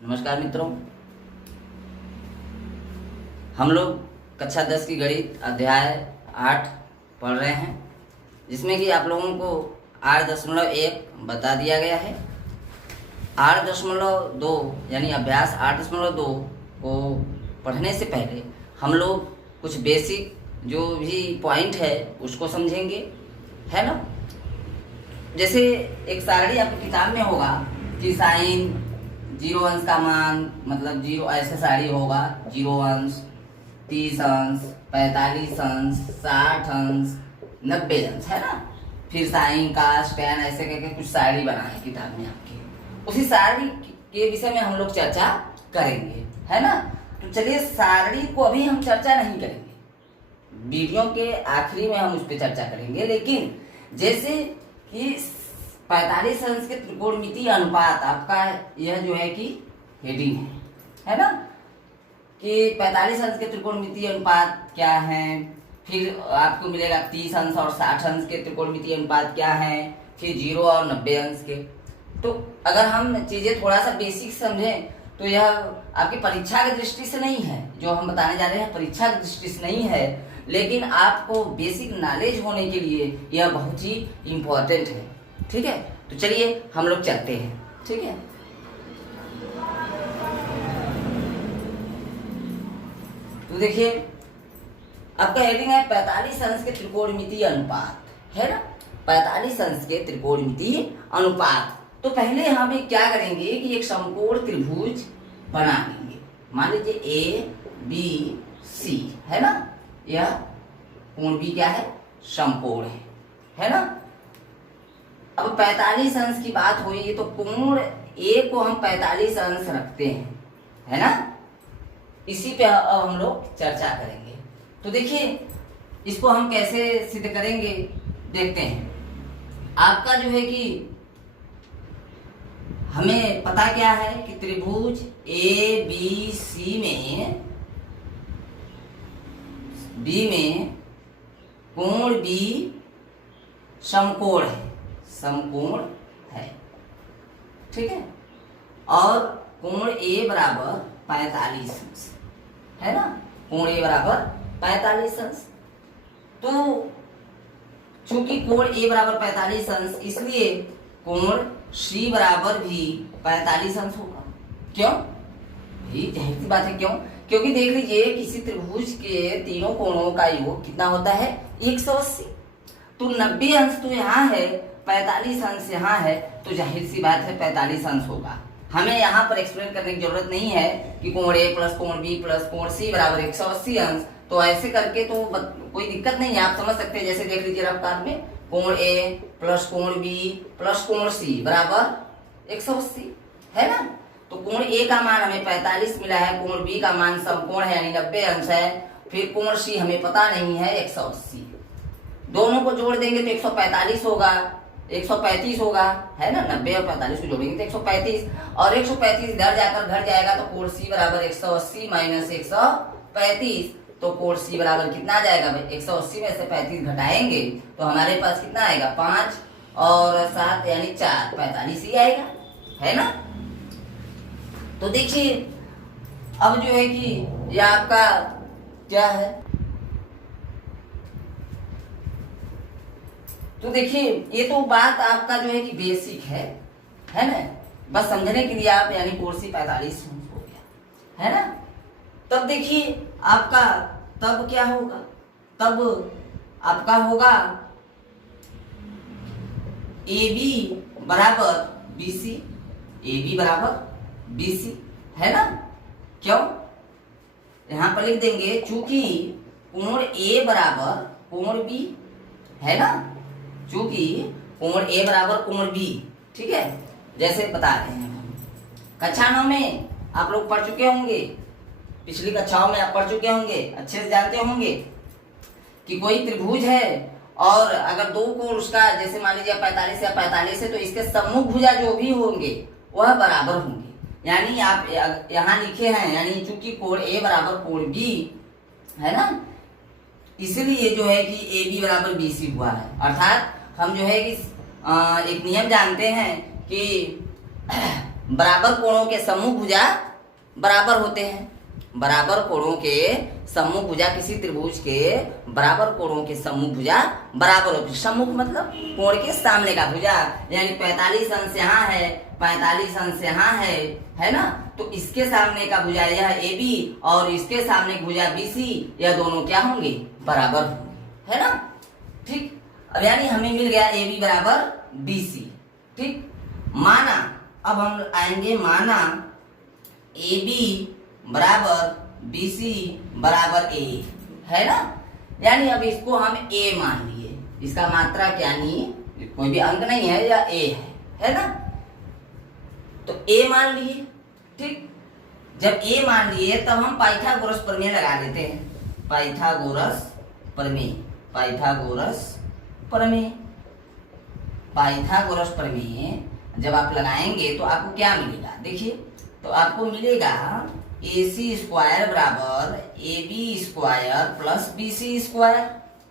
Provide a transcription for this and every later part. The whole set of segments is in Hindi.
नमस्कार मित्रों, हम लोग कक्षा 10 की गणित अध्याय 8 पढ़ रहे हैं, जिसमें कि आप लोगों को 8.1 बता दिया गया है। 8.2 यानी अभ्यास 8.2 को पढ़ने से पहले हम लोग कुछ बेसिक जो भी पॉइंट है उसको समझेंगे, है ना। जैसे एक सारणी आपकी किताब में होगा कि साइन 0 अंश का मान मतलब 0 ऐसे सारणी होगा, 0 अंश, 30 अंश, 45 अंश, 60 अंश, 90 अंश, है ना। फिर साइन कास टैन ऐसे करके कुछ सारणी बना है किताब में आपके, उसी सारणी के विषय में हम लोग चर्चा करेंगे, है ना। तो चलिए, सारणी को अभी हम चर्चा नहीं करेंगे, वीडियो के आखिरी में हम उस पर चर्चा करेंगे। लेकिन जैसे कि 45 अंश के त्रिकोणमितीय अनुपात, आपका यह जो है कि हेडिंग है ना, कि 45 अंश के त्रिकोणमितीय अनुपात क्या है। फिर आपको मिलेगा 30 अंश और 60 अंश के त्रिकोणमितीय अनुपात क्या है, फिर 0 और 90 अंश के। तो अगर हम चीजें थोड़ा सा बेसिक समझें तो यह आपकी परीक्षा की दृष्टि से नहीं है, जो हम बताने जा रहे हैं परीक्षा की दृष्टि से नहीं है, लेकिन आपको बेसिक नॉलेज होने के लिए यह बहुत ही इम्पोर्टेंट है, ठीक है। तो चलिए हम लोग चलते हैं, ठीक है। तो देखिए, आपका हेडिंग है 45 अंश के त्रिकोणमितीय अनुपात, है ना। 45 अंश के त्रिकोणमितीय अनुपात। तो पहले हम क्या करेंगे कि एक समकोण त्रिभुज बना लेंगे। मान लीजिए ABC, है ना। यह कोण भी क्या है, समकोण है ना। अब 45 अंश की बात हुई तो कोण A को हम 45 अंश रखते हैं, है ना। इसी पे अब हम लोग चर्चा करेंगे। तो देखिए, इसको हम कैसे सिद्ध करेंगे देखते हैं। आपका जो है कि हमें पता क्या है कि त्रिभुज ABC में कोण B समकोण है, ठीक है। और कोण A बराबर 45 अंश, है ना। कोण A बराबर 45 अंश। तो चूंकि कोण A बराबर 45 अंश, इसलिए कोण C बराबर भी 45 अंश होगा। क्यों? ये जाहिर सी बात है, क्यों? क्योंकि देख लीजिए, किसी त्रिभुज के तीनों कोणों का योग कितना होता है, 180। तो 90 अंश तो यहाँ है, 45 अंश यहाँ है, तो जाहिर सी बात है 45 अंश होगा। हमें यहाँ पर एक्सप्लेन करने की जरूरत नहीं है कि कोण A प्लस कोण B प्लस कोण C बराबर 180 अंश। तो ऐसे करके तो कोई दिक्कत नहीं है, आप समझ सकते हैं। जैसे देख लीजिए रफ्तार में, कोण A प्लस कोण B प्लस कोण C बराबर 180, है ना। तो कोण A का मान हमें 45 मिला है, कोण B का मान समकोण है यानी 90 अंश है, फिर कोण C हमें पता नहीं है 180। दोनों को जोड़ देंगे तो 145 होगा, 135 होगा, है ना। 90 और 45 को जोड़ेंगे तो 135, और 135 इधर जाकर घट जाएगा तो कोण C बराबर 180 माइनस 135। तो कोण C बराबर कितना आ जाएगा भाई, 180 में से 35 घटाएंगे तो हमारे पास कितना आएगा, 5 और 7 यानी 4, 45 ही आएगा, है ना। तो देखिए, अब जो है कि यह आपका क्या है, तो देखिए ये तो बात आपका जो है कि बेसिक है ना। बस समझने के लिए आप यानी कोण C 45 हो गया, है ना। तब देखिए आपका तब क्या होगा, तब आपका होगा AB बराबर BC, है ना। क्यों? यहां पर लिख देंगे चूंकि कोण A बराबर कोण B, है ना। चूंकि कोण A बराबर कोण B, ठीक है। जैसे बता रहे हैं कक्षा 9 में आप लोग पढ़ चुके होंगे, पिछली कक्षाओं में आप पढ़ चुके होंगे, अच्छे से जानते होंगे कि कोई त्रिभुज है और अगर दो कोण उसका, जैसे मान लीजिए 45 या 45 है, तो इसके सम्मुख भुजा जो भी होंगे वह बराबर होंगे। यानी आप यहाँ लिखे हैं, यानी चूंकि कोण A बराबर कोण B, है ना, इसलिए जो है कि AB बराबर BC हुआ है। अर्थात हम जो है कि एक नियम जानते हैं कि बराबर कोणों के सम्मुख भुजा बराबर होते हैं। बराबर कोणों के सम्मुख भुजा, किसी त्रिभुज के बराबर कोणों के सम्मुख भुजा बराबर होते हैं। सम्मुख मतलब कोण के सामने का भुजा, यानी 45 अंश यहाँ है, 45 अंश यहाँ है ना। तो इसके सामने का भुजा यह AB और इसके सामने की भुजा BC, यह दोनों क्या होंगे? बराबर होंगे, है ना। ठीक, अब यानी हमें मिल गया AB बराबर BC। ठीक, माना, अब हम आएंगे माना AB बराबर BC बराबर A, है ना। यानी अब इसको हम A मान लिए, इसका मात्रा क्या नहीं, कोई भी अंक नहीं है, या A है ना। तो A मान लिए। ठीक, जब A मान लिए तब हम पाइथागोरस प्रमेय लगा देते हैं। पाइथागोरस प्रमेय, पाइथागोरस प्रमेय, पाइथागोरस प्रमेय जब आप लगाएंगे तो आपको क्या मिलेगा? देखिए, तो आपको मिलेगा AC स्क्वायर बराबर AB square plus BC square,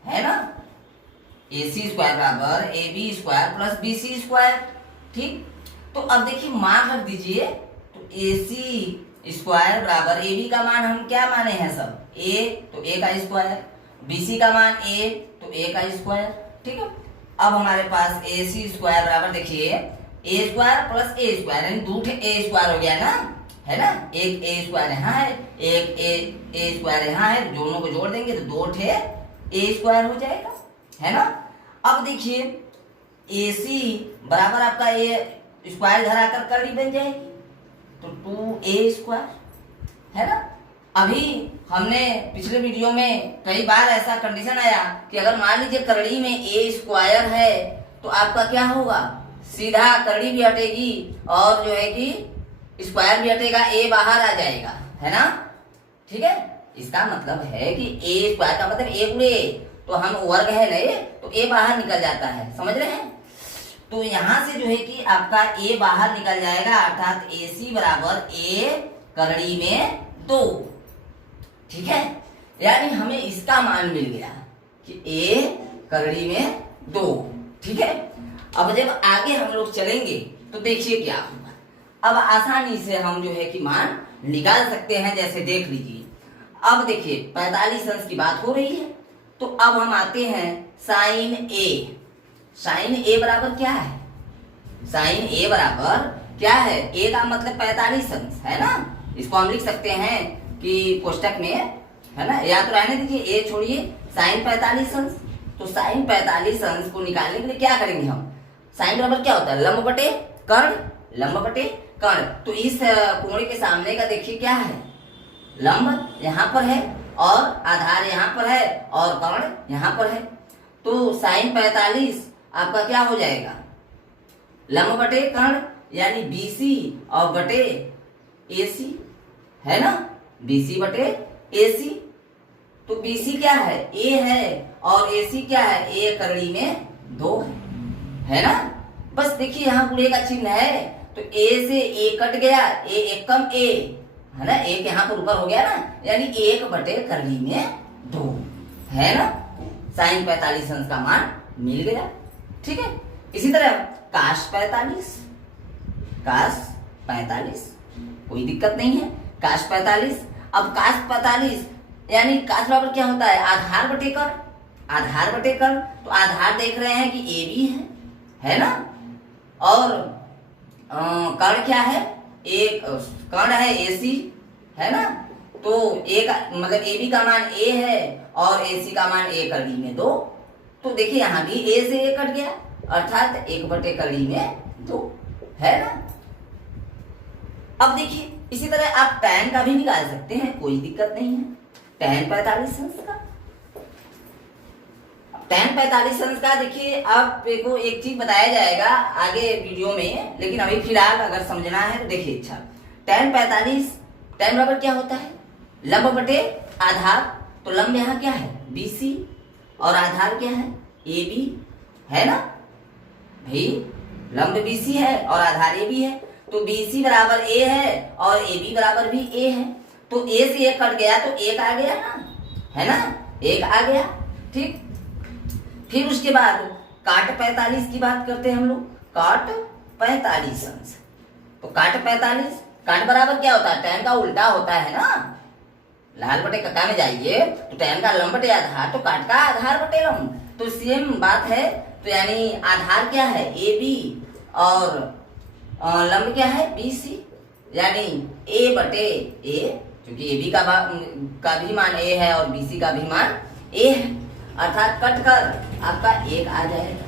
है ना। AC स्क्वायर बराबर AB square plus BC square. ठीक, तो अब देखिए मान रख दीजिए, तो AC स्क्वायर बराबर AB का मान हम क्या माने हैं सब? A, तो A का स्क्वायर, BC का मान A, तो A का स्क्वायर। ठीक है, अब हमारे पास AC स्क्वायर बराबर देखिए A square plus A square, यानी 2 A स्क्वायर हो गया ना, है ना। एक A स्क्वायर यहाँ है, एक A स्क्वायर यहाँ है, दोनों को जोड़ देंगे तो 2 A स्क्वायर हो जाएगा, है ना। अब देखिए AC बराबर आपका A स्क्वायर घर आकर करड़ी बन जाएगी, तो 2A स्क्वायर, है ना। अभी हमने पिछले वीडियो में कई बार ऐसा कंडीशन आया कि अगर मान लीजिए करड़ी में A स्क्वायर है तो आपका क्या होगा? सीधा करड़ी भी हटेगी और जो है कि स्क्वायर भी हटेगा, A बाहर आ जाएगा, है ना। ठीक है, इसका मतलब है कि A स्क्वायर का मतलब A गुणे A, तो हम वर्ग है ना ये, तो A बाहर निकल जाता है, समझ रहे हैं। तो यहां से जो है कि आपका A बाहर निकल जाएगा, अर्थात AC बराबर A करड़ी में 2। ठीक है, यानी हमें इसका मान मिल गया कि A करड़ी में 2। ठीक है, अब जब आगे हम लोग चलेंगे तो देखिए क्या होगा। अब आसानी से हम जो है कि मान निकाल सकते हैं, जैसे देख लीजिए। अब देखिए 45 अंश की बात हो रही है, तो अब हम आते हैं साइन A। साइन A बराबर क्या है? साइन A बराबर क्या है? A का मतलब 45 अंश, है ना। इसको हम लिख सकते हैं कि कोष्टक में, है ना, या तो रहने दीजिए, A छोड़िए, साइन 45 अंश। तो साइन 45 अंश को निकालने के लिए क्या करेंगे हम? साइन बराबर क्या होता है? लंब बटे कर्ण, लंब बटे कर्ण। तो इस कोण के सामने का देखिए क्या है? लंब यहाँ पर है और आधार यहाँ पर है और कर्ण यहाँ पर है। तो साइन 45 आपका क्या हो जाएगा? लंब बटे कर्ण, यानी BC और बटे AC, है ना। BC बटे AC, तो BC क्या है? A है और AC क्या है? A करड़ी में 2 है ना। बस देखिए यहाँ गुणे का चिन्ह है, तो A से A कट गया, A एक कम A, है ना, एक यहाँ पर ऊपर हो गया ना, यानी 1 बटे करड़ी में 2, है ना। साइन 45 अंश का मान मिल गया। ठीक है, इसी तरह काश 45, काश 45 कोई दिक्कत नहीं है, काश 45। अब काश 45 यानी काश बराबर क्या होता है? आधार बटे कर्ण, आधार बटे कर्ण। तो आधार देख रहे हैं कि AB है ना, और कर्ण क्या है? एक कर्ण है AC, है ना। तो A का मतलब AB का मान A है और AC का मान A करड़ी में 2। तो देखिए यहाँ भी A से A कट गया, अर्थात 1 बटे करड़ी में 2, है ना। अब देखिए इसी तरह आप tan का भी निकाल सकते हैं, कोई दिक्कत नहीं है। tan 45 अंश का, tan 45 अंश का देखिए आपको एक चीज बताया जाएगा आगे वीडियो में, लेकिन अभी फिलहाल अगर समझना है तो देखिए। अच्छा, tan 45, tan बराबर क्या होता है? लंब बटे आधार। तो लंब यहाँ क्या है? BC और आधार क्या है? AB, है ना भाई। लंब BC है और आधार AB है, तो BC बराबर A है और AB बराबर भी A है। तो A से 1 कट गया तो 1 आ गया ना, है ना, 1 आ गया। ठीक, फिर उसके बाद काट 45 की बात करते हैं हम लोग, काट 45 अंश। तो काट 45, काट बराबर क्या होता है, tan का उल्टा होता है ना, लाल बटे कक्का में जाइए तो tan का लंब बटे आधार, तो काट का आधार बटे लंब, तो सेम बात है। तो यानी आधार क्या है, ए बी, और लंब क्या है, बी सी, यानी a बटे a, क्योंकि ए बी का भी मान a है और बी सी का भी मान a है, अर्थात कट कर आपका 1 आ जाएगा,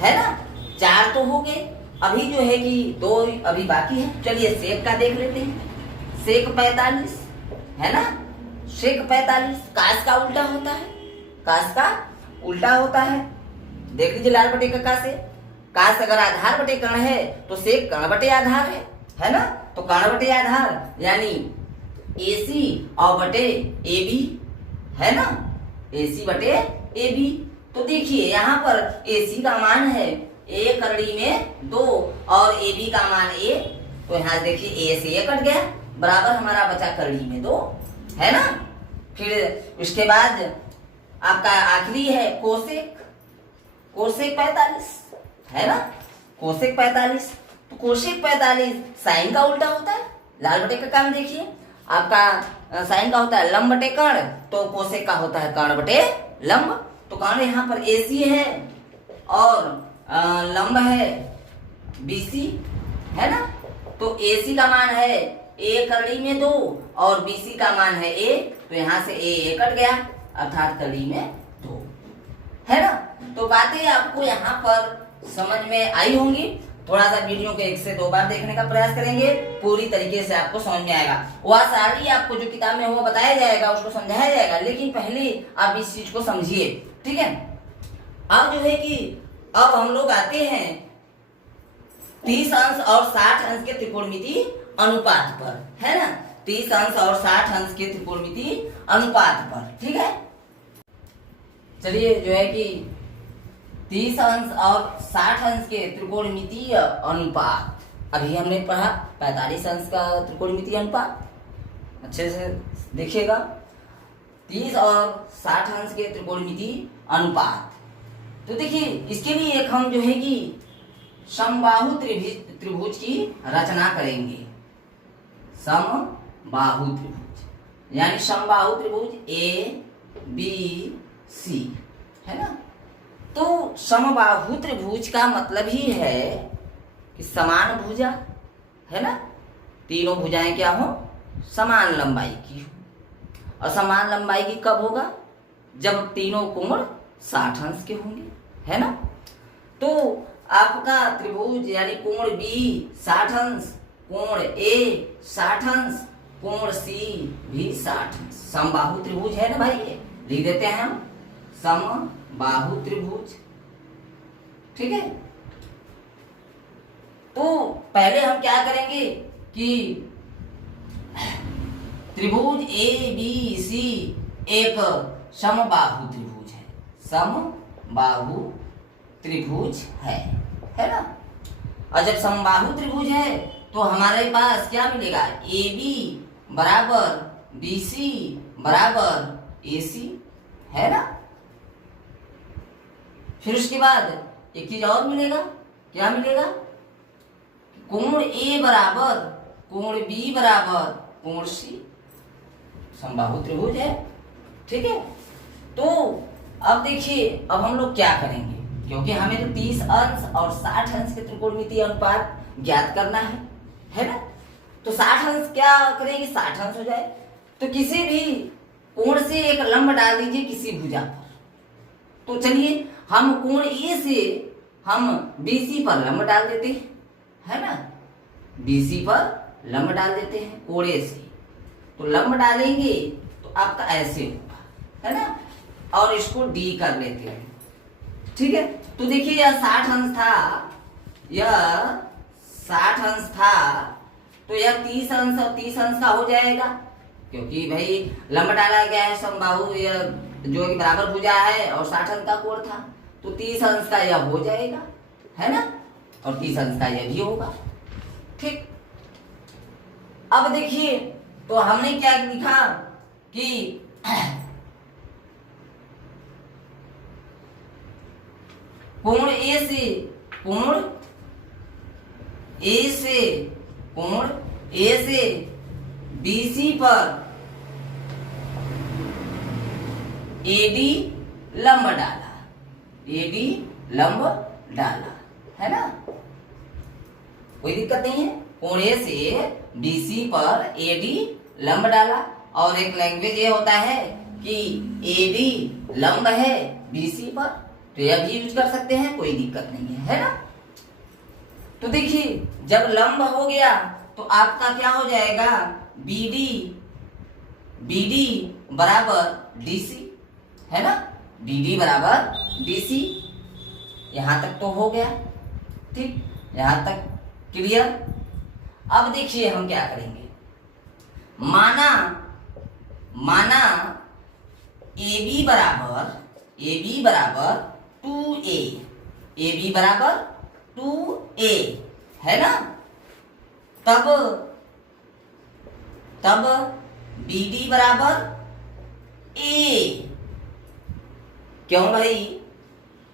है ना। 4 तो हो गए, अभी जो है कि 2 अभी बाकी है। चलिए सेक का देख लेते हैं, सेक 45 है ना, सेक 45 काश का उल्टा होता है, काश का उल्टा होता है। देख लीजिए लाल बटे कक्का से, काश अगर आधार बटे कर्ण है तो सेक कर्ण बटे आधार है ना, तो कर्ण बटे आधार यानी AC और बटे AB है ना, AC बटे AB। तो देखिए यहाँ पर AC का मान है A करड़ी में 2 और AB का मान A, तो यहाँ देखिए A से A कट गया, बराबर हमारा बचा करड़ी में 2, है ना। फिर उसके बाद आपका आखिरी है कोसेक, कोसेक 45 है ना, कोसेक 45, तो कोसेक 45 साइन का उल्टा होता है, लाल बटे का काम देखिए आपका साइन का होता है लंब बटे कर्ण, तो कोसेक का होता है कर्ण बटे लंब। तो कर्ण यहाँ पर AC है और लंब है BC है ना, तो AC का मान है A करड़ी में 2 और BC का मान है A, तो यहाँ से A कट गया, अर्थात करड़ी में 2, है ना। तो बातें आपको यहाँ पर समझ में आई होंगी। थोड़ा सा वीडियो को 1 से 2 बार देखने का प्रयास करेंगे, पूरी तरीके से आपको समझ में आएगा। वह सारी आपको जो किताब में वो बताया जाएगा, उसको समझाया जाएगा, लेकिन पहले आप इस चीज को समझिए, ठीक है। अब जो है कि अब हम लोग आते हैं 30 अंश और 60 अंश के त्रिकोणमिति अनुपात पर, है ना, 30 अंश और 60 अंश के त्रिकोणमिति अनुपात पर, ठीक है। चलिए जो है कि 30 अंश और 60 अंश के त्रिकोणमितीय अनुपात, अभी हमने पढ़ा 45 अंश का त्रिकोणमितीय अनुपात, अच्छे से देखिएगा। 30 और 60 अंश के त्रिकोणमितीय अनुपात, तो देखिए इसके लिए एक हम जो है कि समबाहु त्रिभुज की रचना करेंगे, समबाहु त्रिभुज यानी समबाहु त्रिभुज ABC है ना। तो समबाहु त्रिभुज का मतलब ही है कि समान भुजा, है ना, तीनों भुजाएं क्या हो, समान लंबाई की हो। और समान लंबाई की कब होगा, जब तीनों कोण 60 अंश के होंगे, है ना। तो आपका त्रिभुज यानी कोण B 60 अंश, कोण A 60 अंश, कोण C भी 60 अंश, समबाहु त्रिभुज है ना भाई, ये लिख देते हैं हम समबाहु त्रिभुज, ठीक है। तो पहले हम क्या करेंगे कि त्रिभुज ABC एक समबाहु त्रिभुज है, समबाहु त्रिभुज है ना। और जब समबाहु त्रिभुज है तो हमारे पास क्या मिलेगा, AB बराबर BC बराबर AC, है ना। फिर उसके बाद एक चीज और मिलेगा, क्या मिलेगा, कोण A बराबर कोण B बराबर कोण C, समबाहु त्रिभुज है, ठीक है। तो अब देखिए अब हम लोग क्या करेंगे, क्योंकि हमें तो 30 अंश और 60 अंश के त्रिकोणमितीय अनुपात ज्ञात करना है ना। तो 60 अंश क्या करेंगे, 60 अंश हो जाए तो किसी भी कोण से एक लंब डाल दीजिए किसी भुजा पर। तो चलिए हम कोण A से हम BC पर लंब डाल देते हैं, है ना, BC पर लंब डाल देते हैं कोण A से। तो लंब डालेंगे तो आपका ऐसे होगा, है ना, और इसको D कर लेते हैं, ठीक है। तो देखिए यह 60 अंश था, यह 60 अंश था, तो यह 30 अंश और 30 अंश का हो जाएगा, क्योंकि भाई लंब डाला गया है, समबाहु यह जो कि बराबर भुजा है और 60 अंश का कोण था, तो 30 अंश का यह हो जाएगा, है ना, और 30 अंश का यह भी होगा, ठीक। अब देखिए तो हमने क्या लिखा कि कोण A से कोण ए से बीसी पर एडी लंब डाला, एडी लंब डाला, है ना, कोई दिक्कत नहीं है। कोण ए से बीसी पर एडी लंब डाला, और एक लैंग्वेज ये होता है कि एडी लंब है बीसी पर, तो यह भी यूज कर सकते हैं, कोई दिक्कत नहीं है ना। तो देखिए जब लंब हो गया तो आपका क्या हो जाएगा, बीडी, बीडी बराबर डीसी, है ना, बीडी बराबर डीसी। यहां तक तो हो गया, ठीक, यहां तक क्लियर। अब देखिए हम क्या करेंगे, माना ए बी बराबर 2a, ए बी बराबर 2a, है ना, तब बी डी बराबर a। क्यों भाई,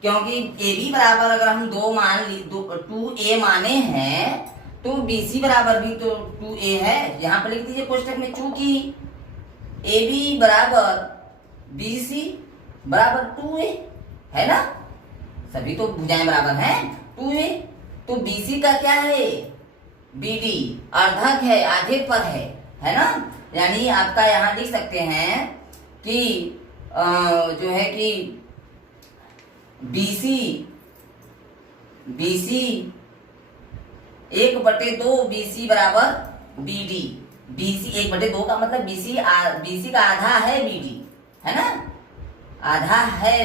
क्योंकि ए बी बराबर अगर हम 2a माने हैं तो BC बराबर भी तो 2a है। यहां पर लिख दीजिए कोष्टक में, चूंकि AB बराबर BC बराबर 2a, है ना, सभी तो भुजाएं बराबर हैं 2a, तो BC का क्या है, BD अर्धक है, आधे पर है ना। यानी आपका यहां लिख सकते हैं कि जो है कि BC 1/2 BC बराबर BD, BC 1/2 का मतलब BC का आधा है BD, है ना, आधा है।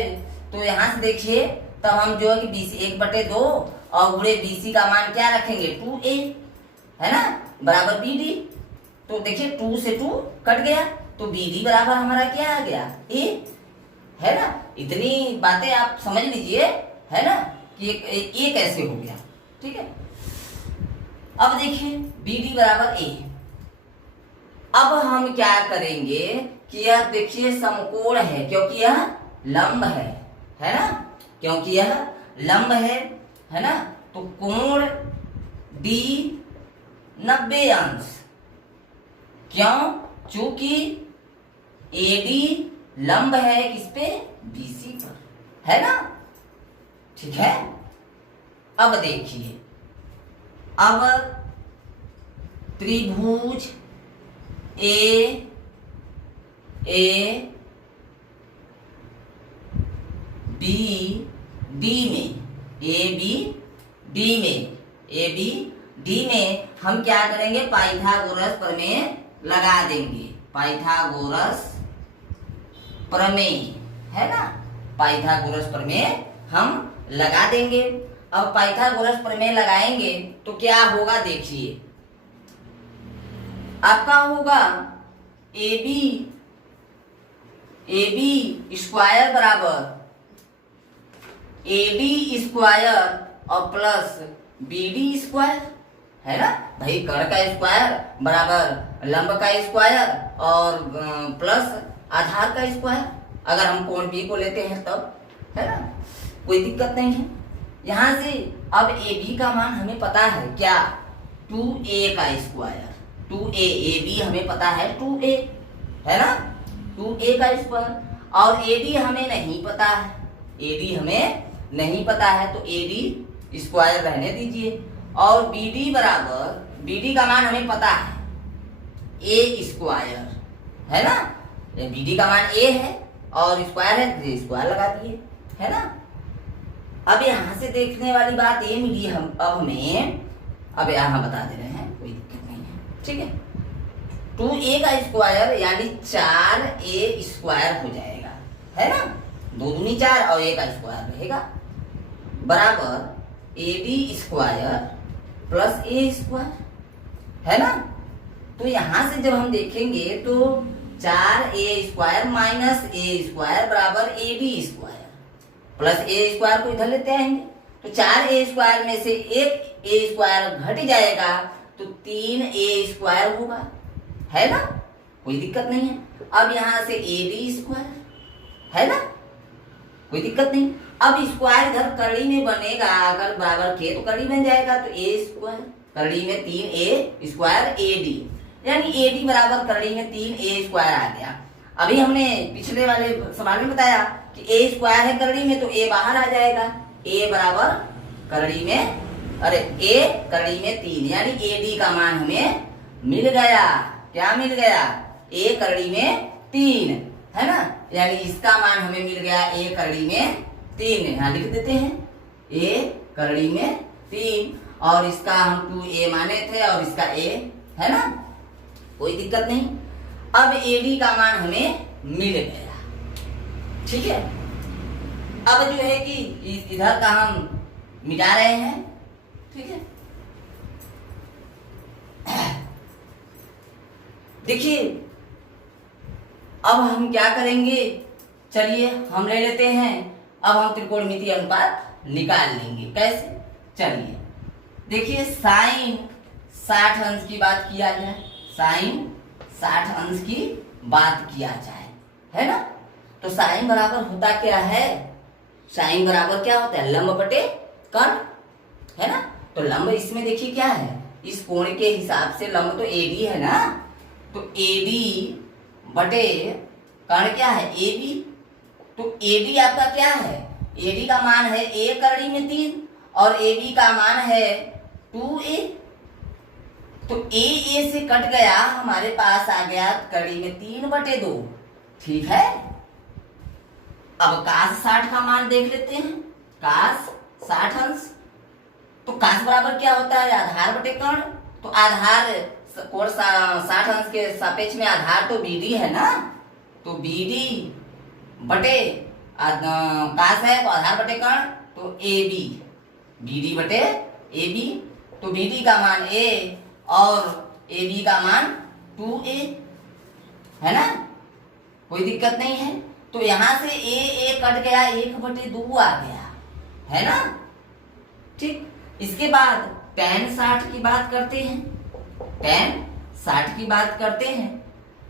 तो यहां से देखिए तब हम जो है कि BC 1/2 और गुणे BC का मान क्या रखेंगे 2a, है ना, बराबर BD। तो देखिए 2 से 2 कट गया, तो BD बराबर हमारा क्या आ गया a, है ना। इतनी बातें आप समझ लीजिए, है ना, कि ये कैसे हो गया, ठीक है। अब देखिए BD बराबर a। अब हम क्या करेंगे कि यह देखिए समकोण है, क्योंकि यह लंब है ना, क्योंकि यह लंब है ना, तो कोण D 90 अंश। क्यों, चूंकि AD लंब है किस पे, BC पर, है ना, ठीक है। अब देखिए, अब त्रिभुज ए बी डी में हम क्या करेंगे, पाइथागोरस प्रमेय लगा देंगे, पाइथागोरस प्रमेय, है ना, पाइथागोरस प्रमेय हम लगा देंगे। अब पाइथागोरस प्रमेय लगाएंगे तो क्या होगा, देखिए आपका होगा ए बी स्क्वायर बराबर AD स्क्वायर और प्लस BD स्क्वायर, है ना भाई, कर्ण का स्क्वायर बराबर लंब का स्क्वायर और प्लस आधार का स्क्वायर, अगर हम कोण B को लेते हैं तब, है ना, कोई दिक्कत नहीं है। यहां से अब AB का मान हमें पता है क्या, 2a का स्क्वायर, 2a, AB हमें पता है 2a, है ना, 2a का स्क्वायर, और AD हमें नहीं पता है, AD हमें नहीं पता है, तो AD स्क्वायर रहने दीजिए। और BD बराबर, BD का मान हमें पता है a स्क्वायर, है ना, BD का मान a है और स्क्वायर है, तो स्क्वायर लगा दिए, है ना। अब यहां से देखने वाली बात ये मिली हम अब हमें, अब यहां बता दे रहे हैं, कोई दिक्कत नहीं है, ठीक है। 2a का स्क्वायर यानी 4a स्क्वायर हो जाएगा, है ना, 2 दूनी 4 और a का स्क्वायर रहेगा, बराबर AD square plus a square, है ना। तो यहां से जब हम देखेंगे तो 4a square minus a square बराबर AD square, plus a square को इधर लेते आएंगे, तो 4a स्क्वायर में से एक a स्क्वायर घट जाएगा, तो 3a स्क्वायर होगा, है ना, कोई दिक्कत नहीं है। अब यहां से AD स्क्वायर, है ना, कोई दिक्कत नहीं। अब स्क्वायर इधर कड़ी में बनेगा, अगर बराबर के तो कड़ी बन जाएगा, तो a स्क्वायर करड़ी में 3a² AD, यानी AD बराबर करड़ी में 3a² आ गया। अभी हमने पिछले वाले सवाल में बताया कि a² है करड़ी में, तो a बाहर आ जाएगा। a बराबर करड़ी में, अरे a करड़ी में 3, यानी AD का मान हमें मिल गया। क्या मिल गया? a करड़ी में 3, है ना, यानी इसका मान हमें मिल गया a करड़ी में 3। यहाँ लिख देते हैं a करड़ी में 3, और इसका हम 2a माने थे और इसका a, है ना, कोई दिक्कत नहीं। अब AD का मान हमें मिल गया, ठीक है। अब जो है कि इधर का हम मिटा रहे हैं, ठीक है। देखिए अब हम क्या करेंगे, चलिए हम ले लेते हैं, अब हम त्रिकोणमितीय अनुपात निकाल लेंगे। कैसे? चलिए देखिए, साइन 60 अंश की बात किया जाए, साइन 60 अंश की बात किया जाए, है ना, तो साइन बराबर होता क्या है? साइन बराबर क्या होता है? लंब बटे कर्ण, है ना। तो लंब इसमें देखिए क्या है, इस कोण के हिसाब से लंब तो AD है ना, तो AD बटे कर्ण क्या है? AB। तो AD आपका क्या है? AD का मान है a करड़ी में 3 और AB का मान है 2a। तो a से कट गया, हमारे पास आ गया करड़ी में 3/2, ठीक है। अब cos 60 का मान देख लेते हैं, cos 60 अंश, तो cos बराबर क्या होता है? आधार बटे कर्ण। तो आधार कोण 60 अंश के सापेक्ष में आधार तो BD है ना, तो BD बटे cos है तो आधार बटे कर्ण, तो AB, BD बटे AB। तो BD का मान a और AB का मान 2a, है ना, कोई दिक्कत नहीं है। तो यहां से a कट गया, 1/2 आ गया, है ना, ठीक। इसके बाद tan 60 की बात करते हैं, tan 60 की बात करते हैं।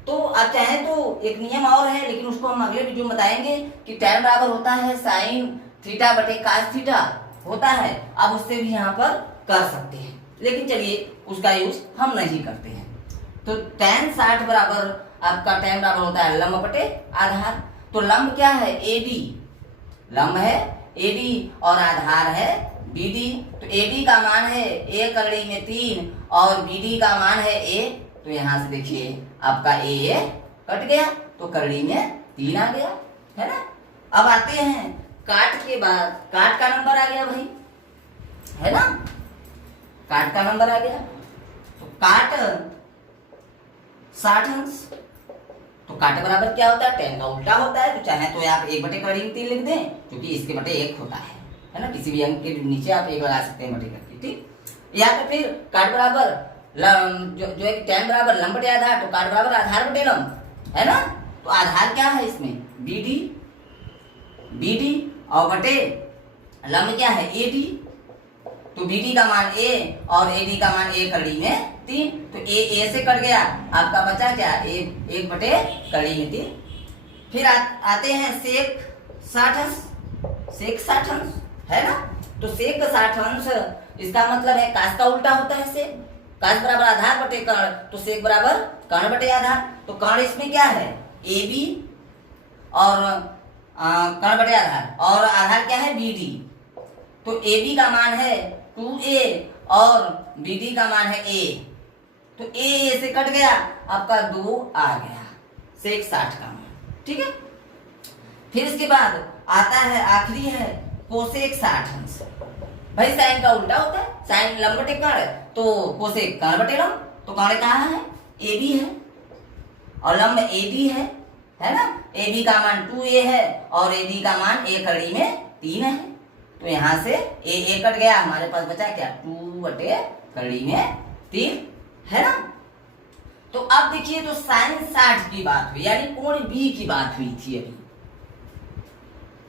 तो अब चाहे तो एक नियम और है, लेकिन उसको हम अगले वीडियो में बताएंगे कि tan बराबर होता है sin थीटा बटे cos थीटा होता है। अब उससे भी यहाँ पर कर सकते हैं, लेकिन चलिए उसका यूज हम नहीं करते हैं। तो tan 60 बराबर आपका tan बराबर होता है लंब बटे आधार। तो लंब क्या है? AD, लंब है AD और आधार है BD। तो AD का मान है a करड़ी में 3 और BD का मान है a। तो यहाँ से देखिए आपका a कट गया, तो करड़ी में 3 आ गया, है ना। अब आते हैं काट के बाद, काट का नंबर आ गया भाई, है ना, काट का नंबर आ गया। तो काट 60 अंश, तो काट बराबर क्या होता है? tan का उल्टा होता है। तो चाहे तो आप 1/3 लिख दें, क्योंकि इसके बटे 1 होता है ना, किसी भी अंक के नीचे आप 1 लगा सकते हैं बटे करके, ठीक। या तो फिर काट बराबर जो है tan बराबर लंब बटे आधार, तो काट बराबर आधार बटे लंब, है ना। तो आधार क्या है इसमें? BD और बटे लंब क्या है? AD। तो BD का मान a और AD का मान a करड़ी में 3, तो a से कट गया, आपका बचा क्या? 1/करड़ी में 3। फिर आते हैं सेक 60 अंश, सेक 60 अंश, है ना। तो सेक 60 अंश इसका मतलब है कास का उल्टा होता है सेक, कास बराबर आधार बटे कर्ण, तो सेक बराबर कर्ण बटे आधार। तो कर्ण इसमें क्या है? AB और कर्ण बटे आधार, और आधार क्या है? BD। तो AB का मान है 2a और BD का मान है a। तो a से कट गया, आपका 2 आ गया, सेक 60 का मान, ठीक है। फिर इसके बाद आता है आखिरी है कोसेक 60 अंश। भाई साइन का उल्टा होता है, साइन लंब बटे कर्ण, तो कोसेक कर्ण बटे लंब। तो कर्ण कहाँ है? AB है और लंब AD है ना। AB का मान 2a है और AD का मान a करड़ी में 3 है। तो यहाँ से a कट गया, हमारे पास बचा क्या? 2/करड़ी में 3, है ना। तो अब देखिए, तो साइन 60 की बात हुई, यानी कोण B की बात हुई थी अभी।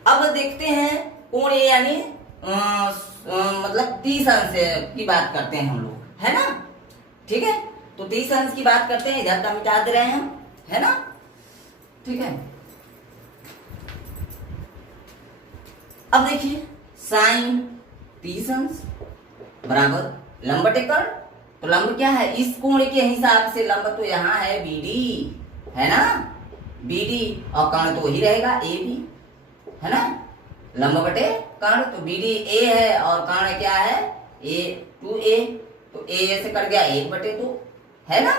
अब देखते हैं कोण A, यानी मतलब 30 अंश की बात करते हैं हम लोग, है ना, ठीक है। तो 30 अंश की बात करते हैं, इधर का मिटा दे रहे हैं हम, है ना, ठीक है। अब देखिए साइन 30 अंश बराबर लंब बटे कर्ण, तो लंब क्या है, इस कोण के हिसाब से लंब तो यहाँ है BD, है ना, BD, और कर्ण तो वही रहेगा AB, है ना, लंब बटे कर्ण, तो BD A है और कर्ण क्या है A2A, तो A से कट गया 1/2, है ना।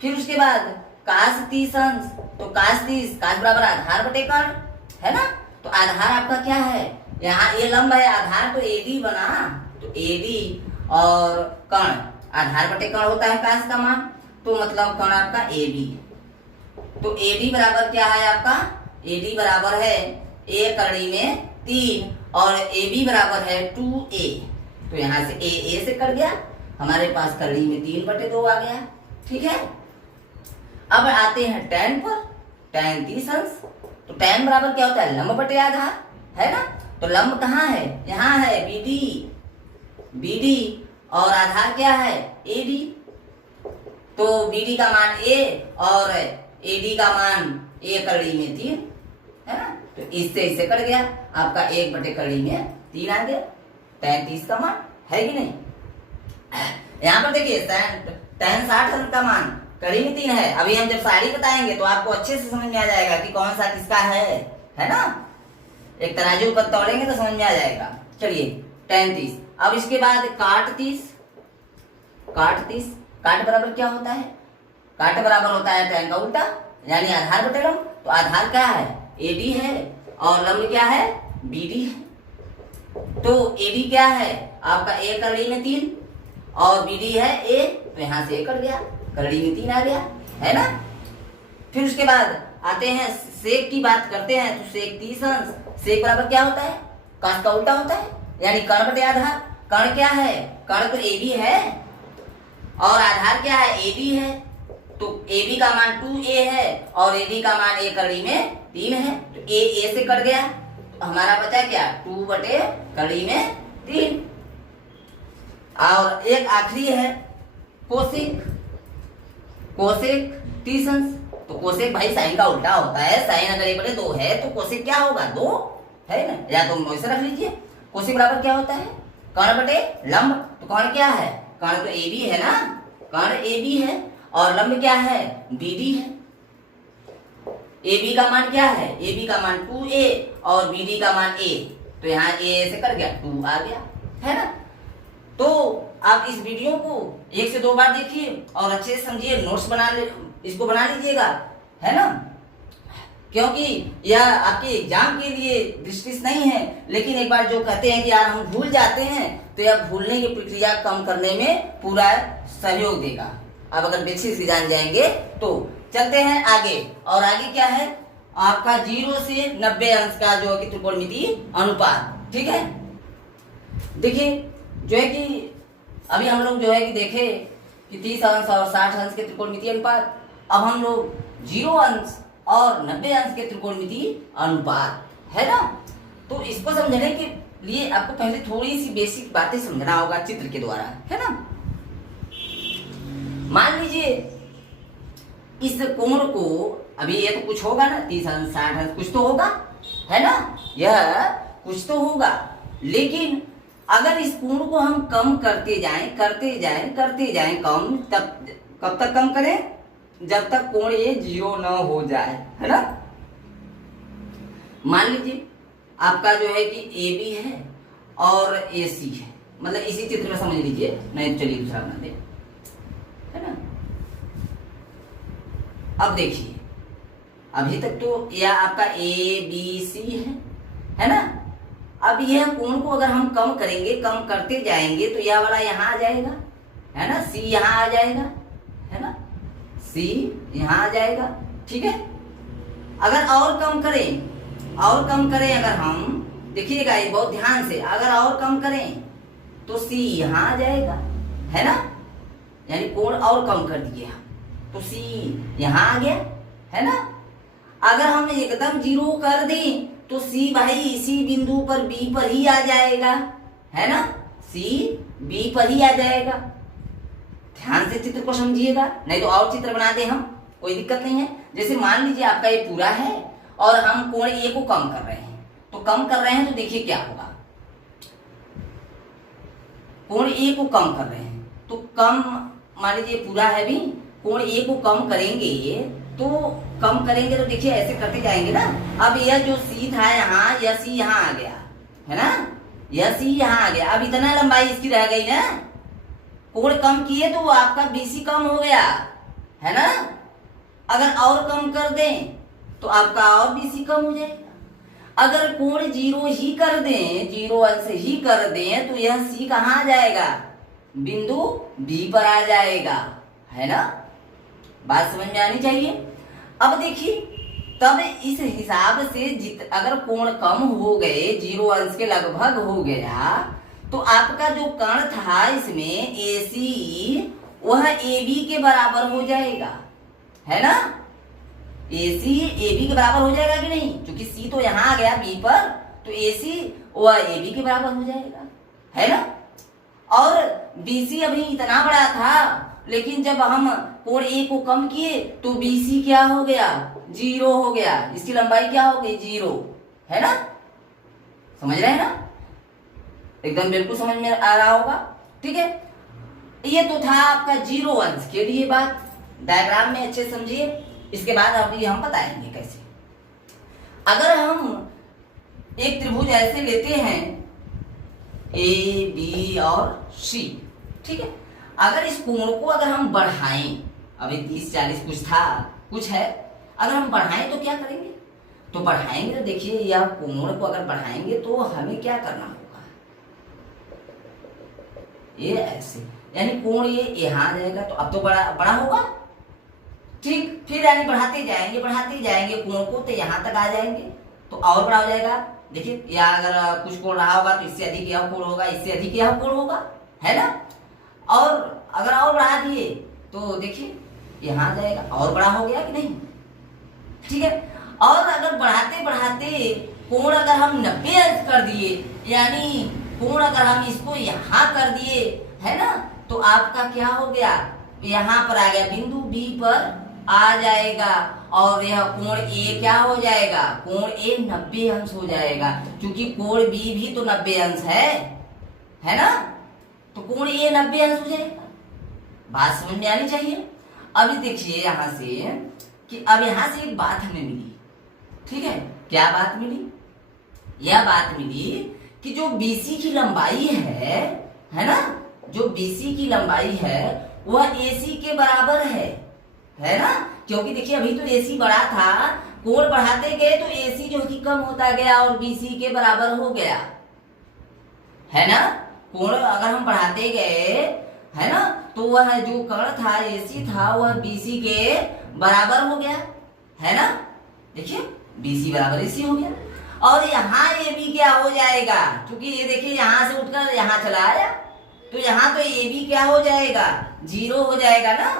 फिर उसके बाद cos 30 अंश, तो cos 30 cos बराबर आधार बटे कर्ण, है ना। तो आधार आपका क्या है, यहाँ ये लंब है, आधार तो AD बना, तो AD और कर्ण आधार बटे कर्ण होता है cos का मान, तो मतलब कर्ण आपका AB है। तो AD बराबर क्या है आपका, AD बराबर है A कड़ी में 3 और AB बराबर है 2A, तो यहाँ से A से कट गया, हमारे पास कड़ी में 3/2 आ गया, ठीक है। अब आते हैं tan पर, tan 30 अंश, तो tan बराबर क्या होता है, लंब बटे आधार, है ना। तो लंब कहाँ है, यहाँ है BD और आधार क्या है AD, तो BD का मान A और AD का मान A कड़ी में 3, है ना, तो इससे इसे कट गया, आपका 1/कड़ी में 3 आ गया, tan 30 का मान, है कि नहीं। यहाँ पर देखिए tan 60 अंश का मान कड़ी में 3 है। अभी हम जब सारी बताएंगे तो आपको अच्छे से समझ में आ जाएगा कि कौन सा किसका है ना, एक तराजू पर तोड़ेंगे तो समझ में आ जाएगा। चलिए tan 30, अब इसके बाद काट 30, काट बराबर क्या होता है, काट बराबर होता है tan का उल्टा, यानी आधार बटे लंब, तो आधार क्या है AD है और लंब क्या है BD है। तो AD क्या है आपका A कड़ी में 3 और BD है A, तो यहाँ से A कट गया, कड़ी में 3 आ गया, है ना। फिर उसके बाद आते हैं सेक की बात करते हैं, तो सेक 30 अंश, सेक बराबर क्या होता है, cos का उल्टा होता है, यानी कर्ण बटे आधार, कर्ण क्या है, कर्ण तो AB है और आधार क्या है AD है, तो AB का मान 2A है और AD का मान A कड़ी में 3 है, तो A से कट गया, तो हमारा बचा क्या 2/कड़ी में 3। और एक आखिरी है कोसेक 30 अंश, तो कोसेक भाई साइन का उल्टा होता है, साइन अगर 1/2 है तो कोसेक क्या होगा 2, है ना, या तो ऐसे रख लीजिए। कोसेक बराबर क्या होता है कर्ण बटे लंब, तो कर्ण क्या है, कर्ण तो AB है ना, कर्ण AB है और लंब क्या है BD है। AB का मान क्या है, AB का मान 2A और BD का मान A, तो यहाँ A से कट गया 2 आ गया, है ना। तो आप इस वीडियो को 1 से 2 बार देखिए और अच्छे से समझिए, नोट्स इसको बना लीजिएगा, है ना, क्योंकि यह आपके एग्जाम के लिए डिस्ट्रिक्ट नहीं है, लेकिन एक बार जो कहते हैं कि यार हम भूल जाते हैं, तो यह भूलने की प्रक्रिया कम करने में पूरा सहयोग देगा। अब अगर बेसिक से जान जाएंगे तो चलते हैं आगे, और आगे क्या है आपका 0 से 90 अंश का जो है कि त्रिकोणमितीय अनुपात, ठीक है। देखिए जो है कि अभी हम लोग जो है कि देखे कि 30 अंश और 60 अंश के त्रिकोणमितीय अनुपात, अब हम लोग 0 अंश और 90 अंश के त्रिकोणमितीय अनुपात, है ना। तो इसको समझने के लिए आपको पहले थोड़ी सी बेसिक बातें समझना होगा चित्र के द्वारा, है ना। मान लीजिए इस कोण को, अभी ये तो कुछ होगा ना, 30 अंश 60 अंश कुछ तो होगा, है ना, यह कुछ तो होगा, लेकिन अगर इस कोण को हम कम करते जाएं कम, तब कब तक कम करें, जब तक कोण ये 0 न हो जाए, है ना। मान लीजिए आपका जो है कि AB है और AC है, मतलब इसी चित्र में समझ लीजिए, नहीं तो चलिए दूसरा बना दे, है ना। अब देखिए अभी तक तो यह आपका ABC है ना। अब यह कोण को अगर हम कम करेंगे, कम करते जाएंगे, तो यह वाला यहाँ आ जाएगा, है ना, C यहाँ आ जाएगा, है ना, C यहाँ आ जाएगा, ठीक है। अगर और कम करें अगर हम, देखिएगा ये बहुत ध्यान से, अगर और कम करें तो C यहाँ आ जाएगा, है ना, यानी कोण और कम कर दिए हम, तो C यहाँ आ गया, है ना। अगर हम एकदम 0 कर दें तो C भाई इसी बिंदु पर B पर ही आ जाएगा, है ना, C B पर ही आ जाएगा। ध्यान से चित्र को समझिएगा, नहीं तो और चित्र बना दे हम, कोई दिक्कत नहीं है। जैसे मान लीजिए आपका ये पूरा है और हम कोण A को कम कर रहे हैं, तो देखिए क्या होगा, कोण A को कम कर रहे हैं तो तो कम, मान लीजिए पूरा है भी, कोण ए को कम करेंगे तो तो देखिए ऐसे करते जाएंगे ना। अब यह जो सी था यहाँ, यह सी यहाँ आ गया है ना, यह सी यहाँ आ गया। अब इतना लंबाई इसकी रह गई ना, कोण कम किए तो आपका बीसी कम हो गया है ना। अगर और कम कर दें तो आपका और बीसी कम हो जाएगा। अगर कोण जीरो ही कर दें, जीरो अंश ही कर दें तो यह सी कहाँ आ जाएगा, बिंदु बी पर आ जाएगा, है ना। बात समझ में आनी चाहिए। अब देखिए तब इस हिसाब से अगर कोण कम हो गए, जीरो अंश के लगभग हो गया, तो आपका जो कण था इसमें AC वह AB के बराबर हो जाएगा, है ना। AC AB के बराबर हो जाएगा कि नहीं, क्योंकि C तो यहाँ आ गया B पर, तो AC वह AB के बराबर हो जाएगा, है ना। और BC अभी इतना बड़ा था, लेकिन जब हम कोण A को कम किए तो BC क्या हो गया, जीरो हो गया। इसकी लंबाई क्या हो गई, जीरो, है ना। समझ रहे हैं ना, एकदम बिल्कुल समझ में आ रहा होगा। ठीक है, ये तो था आपका जीरो अंश के लिए बात, डायग्राम में अच्छे समझिए। इसके बाद अभी हम बताएंगे कैसे। अगर हम एक त्रिभुज ऐसे लेते हैं A, B और C, ठीक है। अगर इस कोण को अगर हम बढ़ाएं, अभी 30-40 कुछ था, कुछ है, अगर हम बढ़ाएं तो क्या करेंगे, तो बढ़ाएंगे तो देखिए यह कोण को अगर बढ़ाएंगे तो हमें क्या करना होगा, ये ऐसे, यानी कोण ये यहाँ आ जाएगा, तो अब तो बड़ा होगा, ठीक। फिर यानी बढ़ाते जाएंगे कोण को, तो यहाँ तक आ जाएंगे, तो और बड़ा हो जाएगा। देखिए या अगर कुछ कोण रहा होगा तो इससे अधिक यह कोण होगा, इससे अधिक यह कोण होगा, है ना। और अगर और बढ़ा दिए तो देखिए यहाँ आ जाएगा, और बड़ा हो गया कि नहीं, ठीक है। और अगर बढ़ाते बढ़ाते कोण अगर हम 90 अंश कर दिए, यानी कोण अगर हम इसको यहाँ कर दिए, है ना, तो आपका क्या हो गया, यहाँ पर आ गया, बिंदु बी पर आ जाएगा, और यह कोण ए क्या हो जाएगा, कोण ए 90 अंश हो जाएगा, क्योंकि कोण बी भी तो 90 अंश है ना, तो कोण ए 90 अंश हो जाएगा। बात समझ में आनी चाहिए। अभी देखिए यहाँ से कि अब यहाँ से एक बात हमें मिली, ठीक है। क्या बात मिली, यह बात मिली कि जो BC की लंबाई है ना, जो BC की लंबाई है वह AC के बराबर है ना। क्योंकि देखिए अभी तो AC बड़ा था, कोण बढ़ाते गए तो AC जो कि कम होता गया और BC के बराबर हो गया, है ना। कोण अगर हम बढ़ाते गए, है ना, तो वह जो कण था AC था वह BC के बराबर हो गया, है ना। देखिए BC बराबर AC हो गया, और यहाँ AB क्या हो जाएगा, क्योंकि ये देखिए यहाँ से उठकर यहाँ चला आया, तो यहाँ तो AB क्या हो जाएगा, जीरो हो जाएगा ना।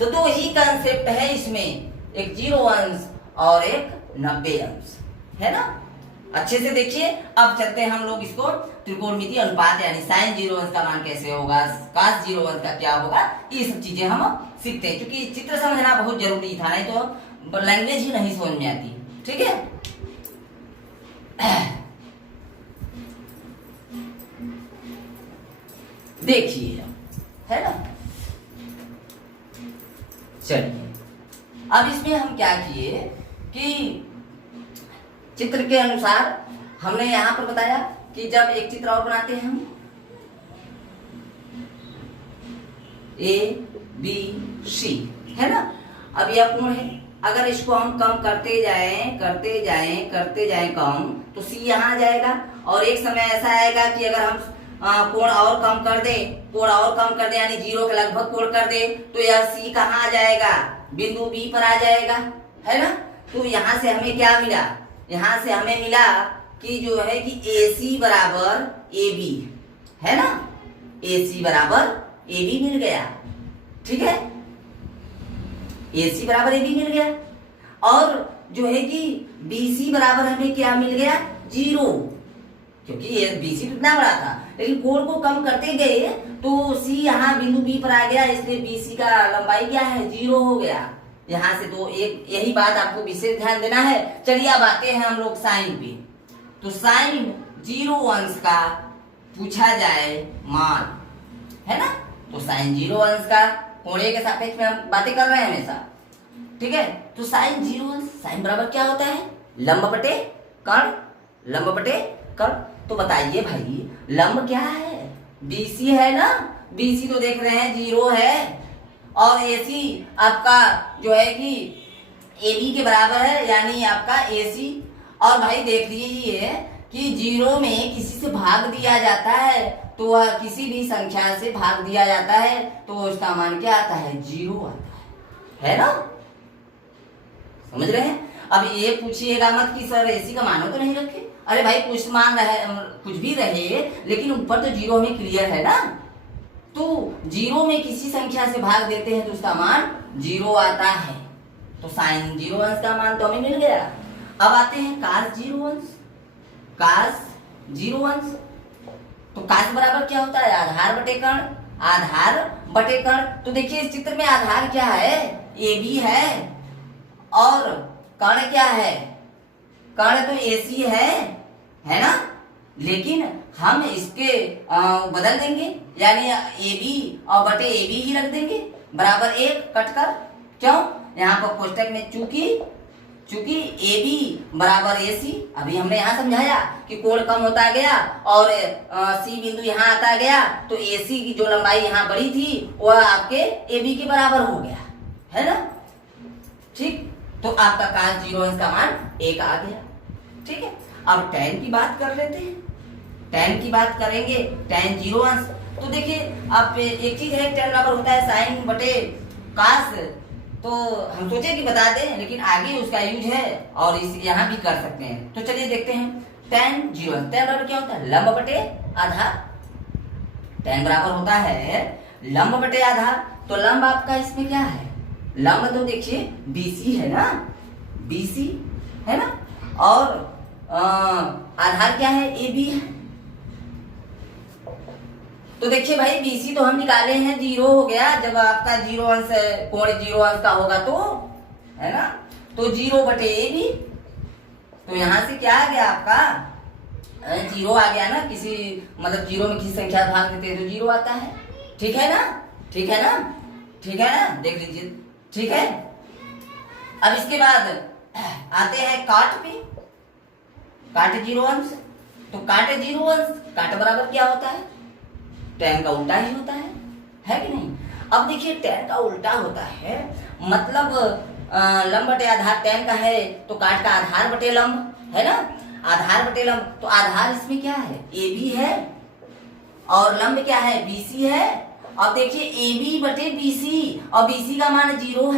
तो दो ही कंसेप्ट है इसमें, एक जीरो अंश और एक 90 अंश, है ना। अच्छे से देखिए। अब चलते हैं हम लोग इसको त्रिकोणमितीय अनुपात, यानी साइन जीरो अंश का मान कैसे होगा, cos जीरो अंश का क्या होगा, ये सब चीजें हम सीखते हैं, क्योंकि चित्र समझना बहुत जरूरी था, नहीं तो लैंग्वेज ही नहीं समझ में आती, ठीक है। देखिए, है ना। चलिए अब इसमें हम क्या किए कि चित्र के अनुसार हमने यहाँ पर बताया कि जब एक चित्र और बनाते हैं हम ABC, है ना। अब यह कोण है, अगर इसको हम कम करते जाएं कम, तो C यहाँ आ जाएगा, और एक समय ऐसा आएगा कि अगर हम कोण और कम कर दे, यानी जीरो के लगभग कोण कर दे, तो यह C कहाँ आ जाएगा, बिंदु B पर आ जाएगा, है ना। तो यहाँ से हमें क्या मिला, यहाँ से हमें मिला कि जो है कि AC बराबर AB, है ना, AC बराबर AB मिल गया, ठीक है। AC बराबर AB मिल गया, और जो है कि BC बराबर हमें क्या मिल गया, जीरो, क्योंकि ये BC कितना बड़ा था, लेकिन कोण को कम करते गए तो C यहाँ बिंदु B पर आ गया, इसलिए BC का लंबाई क्या है, जीरो हो गया। यहाँ से तो एक यही बात आपको विशेष ध्यान देना है। चलिए अब आते हैं हम लोग साइन पे। तो साइन जीरो अंश का पूछा जाए मान, है ना। तो साइन 0 अंश का कोण ए के सापेक्ष में हम बातें कर रहे हैं हमेशा, ठीक है। तो साइन 0 अंश, साइन बराबर क्या होता है, लंब बटे कर्ण, लंब बटे कर्ण। तो बताइए भाई लंब क्या है, BC है ना, BC तो देख रहे हैं 0 है, और AC आपका जो है कि AB के बराबर है, यानी आपका AC। और भाई देख लीजिए कि 0 में किसी से भाग दिया जाता है तो वह किसी भी संख्या से भाग दिया जाता है तो उसका मान क्या आता है, 0 आता है ना, समझ रहे हैं। अब ये पूछिएगा मत कि सर AC का मानो तो नहीं रखे, अरे भाई कुछ मान रहे, कुछ भी रहे लेकिन ऊपर तो 0 में क्लियर है ना। तो 0 में किसी संख्या से भाग देते हैं तो उसका मान 0 आता है। तो साइन 0 अंश का मान तो हमें मिल गया। अब आते हैं कास 0 अंश, कास 0 अंश। तो कास बराबर क्या होता है, आधार बटे कर्ण, आधार बटे कर्ण। तो देखिए इस चित्र में आधार क्या है, AB है, और कर्ण क्या है, कर्ण तो AC है ना। लेकिन हम इसके बदल देंगे, यानी AB और बटे AB ही रख देंगे, बराबर 1 कटकर। क्यों, यहाँ पर कोष्टक में चूंकि AB बराबर AC, अभी हमने यहाँ समझाया कि कोण कम होता गया और C बिंदु यहाँ आता गया, तो AC की जो लंबाई यहाँ बड़ी थी वह आपके AB के बराबर हो गया, है ना। ठीक, तो आपका कास 0 अंश का मान 1 आ गया, ठीक है। अब tan की बात कर लेते हैं, tan की बात करेंगे, tan 0 अंश। तो देखिए आप एक चीज है, tan बराबर होता है साइन बटे कास, तो हम सोचे कि बता दें लेकिन आगे उसका यूज है और इस यहाँ भी कर सकते हैं। तो चलिए देखते हैं tan 0 अंश, tan बराबर क्या होता है, लंब बटे आधार। tan बराबर होता है लंब बटे आधार। तो लंब आपका इसमें क्या है, लंब तो देखिए BC है ना, BC है ना, और आधार क्या है, AB है। तो देखिए भाई BC तो हम निकाले हैं, 0 हो गया जब आपका 0 अंश कोण 0 अंश का होगा तो, है ना। तो 0 बटे AB, तो यहां से क्या आ गया आपका 0 आ गया ना, किसी मतलब 0 में किसी संख्या भाग देते हैं तो 0 आता है, ठीक है ना, ठीक है ना, ठीक है ना, देख लीजिए, ठीक है। अब इसके बाद आते हैं काट पे, काट 0 अंश। तो काट 0 अंश, काट बराबर क्या होता है, tan का उल्टा ही होता है कि नहीं। अब देखिए tan का उल्टा होता है, मतलब लंब बटे आधार tan का है तो काट का आधार बटे लंब, है ना, आधार बटे लंब। तो आधार इसमें क्या है, AB है, और लंब क्या है, BC है। अब देखिए AB बटे BC, और BC का मान 0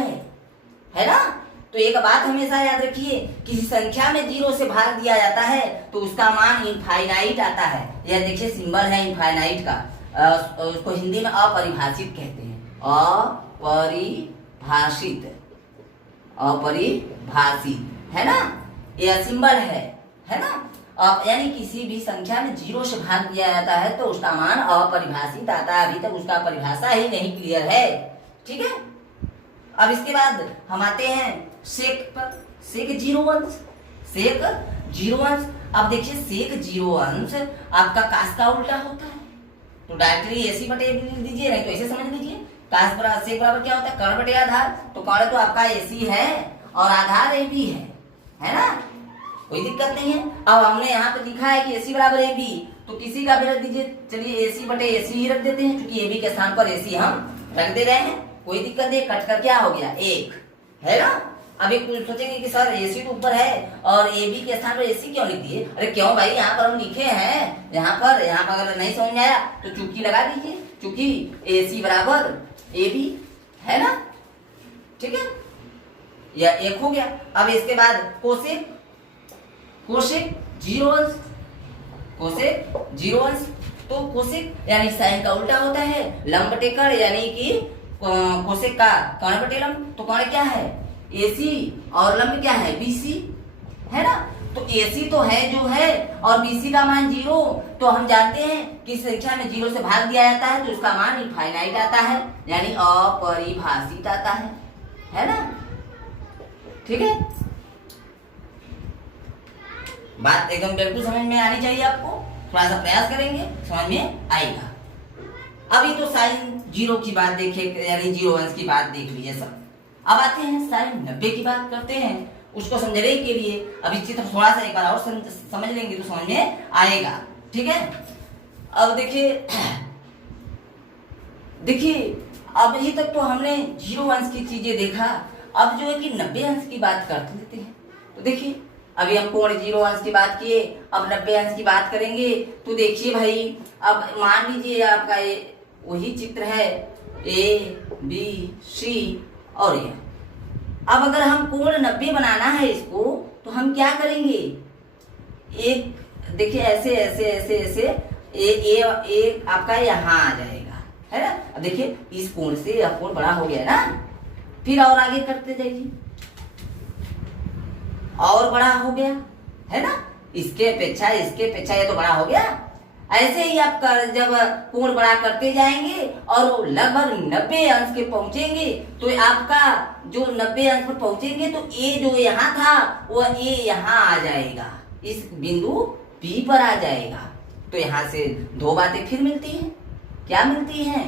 है ना। तो एक बात हमेशा याद रखिए, किसी संख्या में 0 से भाग दिया जाता है तो उसका मान इनफाइनाइट आता है। यह देखिए सिंबल है इनफाइनाइट का, उसको हिंदी में अपरिभाषित कहते हैं, अपरिभाषित, अपरिभाषित, है ना, यह सिंबल है ना। अब यानी किसी भी संख्या में 0 से भाग दिया जाता है तो उसका मान अपरिभाषित आता है, अभी तक उसका परिभाषा ही नहीं क्लियर है, ठीक है। अब इसके बाद हम आते हैं सेक पर, सेक 0 अंश, सेक 0 अंश। अब देखिए सेक 0 अंश आपका कास का उल्टा होता है, तो डायरेक्टली AC बटे AB लिख दीजिए, नहीं तो ऐसे समझ लीजिए, कास बराबर सेक बराबर क्या होता है, कर्ण बटे आधार। तो कर्ण तो आपका AC है और आधार AB है ना, कोई दिक्कत नहीं है। अब हमने यहाँ पे लिखा है कि AC बराबर AB, तो किसी का भी रख दीजिए, चलिए AC बटे AC ही रख देते हैं, क्योंकि AB के स्थान पर AC हम रख दे रहे हैं, कोई दिक्कत नहीं। कट कर क्या हो गया, 1, है ना। अभी कुछ सोचेंगे कि सर AC तो ऊपर है और AB के स्थान पर AC क्यों लिख दिए, अरे क्यों भाई, यहाँ पर हम लिखे हैं, यहाँ पर अगर नहीं समझ में आया तो चुटकी लगा दीजिए, चूंकि AC बराबर AB है ना, ठीक है, यह 1 हो गया। अब इसके बाद कोसेक, कोसेक 0 अंश, कोसेक 0 अंश। तो कोसेक यानी साइन का उल्टा होता है, लंब बटे कर्ण, यानी कि कोसेक का कर्ण बटे लंब। तो कर्ण क्या है, AC, और लंब क्या है, BC, है ना। तो AC तो है जो है और BC का मान 0, तो हम जानते हैं कि संख्या में 0 से भाग दिया जाता है तो उसका मान इनफाइनाइट आता है, यानी अपरिभाषित आता है ना, ठीक है। बात एकदम बिल्कुल समझ में आनी चाहिए आपको, थोड़ा सा प्रयास करेंगे समझ में आएगा। अभी तो साइन 0 की बात देखे, यानी 0 अंश की बात देख लीजिए सब। अब आते हैं साइन 90 की बात करते हैं, उसको समझने के लिए अभी चित्र थोड़ा सा एक बार और समझ लेंगे तो समझ में आएगा। ठीक है, अब देखिए अभी तक तो हमने 0 अंश की चीजें देखा, अब जो है कि 90 अंश की बात कर लेते हैं। तो देखिए अभी हम कोण 0 अंश की बात किए, अब 90 अंश की बात करेंगे। तो देखिए भाई, अब मान लीजिए आपका ये वही चित्र है ए बी सी और ये। अब अगर हम कोण 90 बनाना है इसको, तो हम क्या करेंगे, एक देखिए ऐसे ऐसे ऐसे ऐसे ए आपका यहाँ आ जाएगा, है ना। अब देखिए इस कोण से यह कोण बड़ा हो गया ना, फिर और आगे करते जाइए, और बड़ा हो गया, है ना। इसके अपेक्षा ये तो बड़ा हो गया। ऐसे ही आप जब कोण बड़ा करते जाएंगे और लगभग 90 अंश के पहुंचेंगे, तो आपका जो 90 अंश पर पहुंचेंगे तो ए जो यहाँ था वह ए यहाँ आ जाएगा, इस बिंदु बी पर आ जाएगा। तो यहाँ से दो बातें फिर मिलती हैं। क्या मिलती हैं?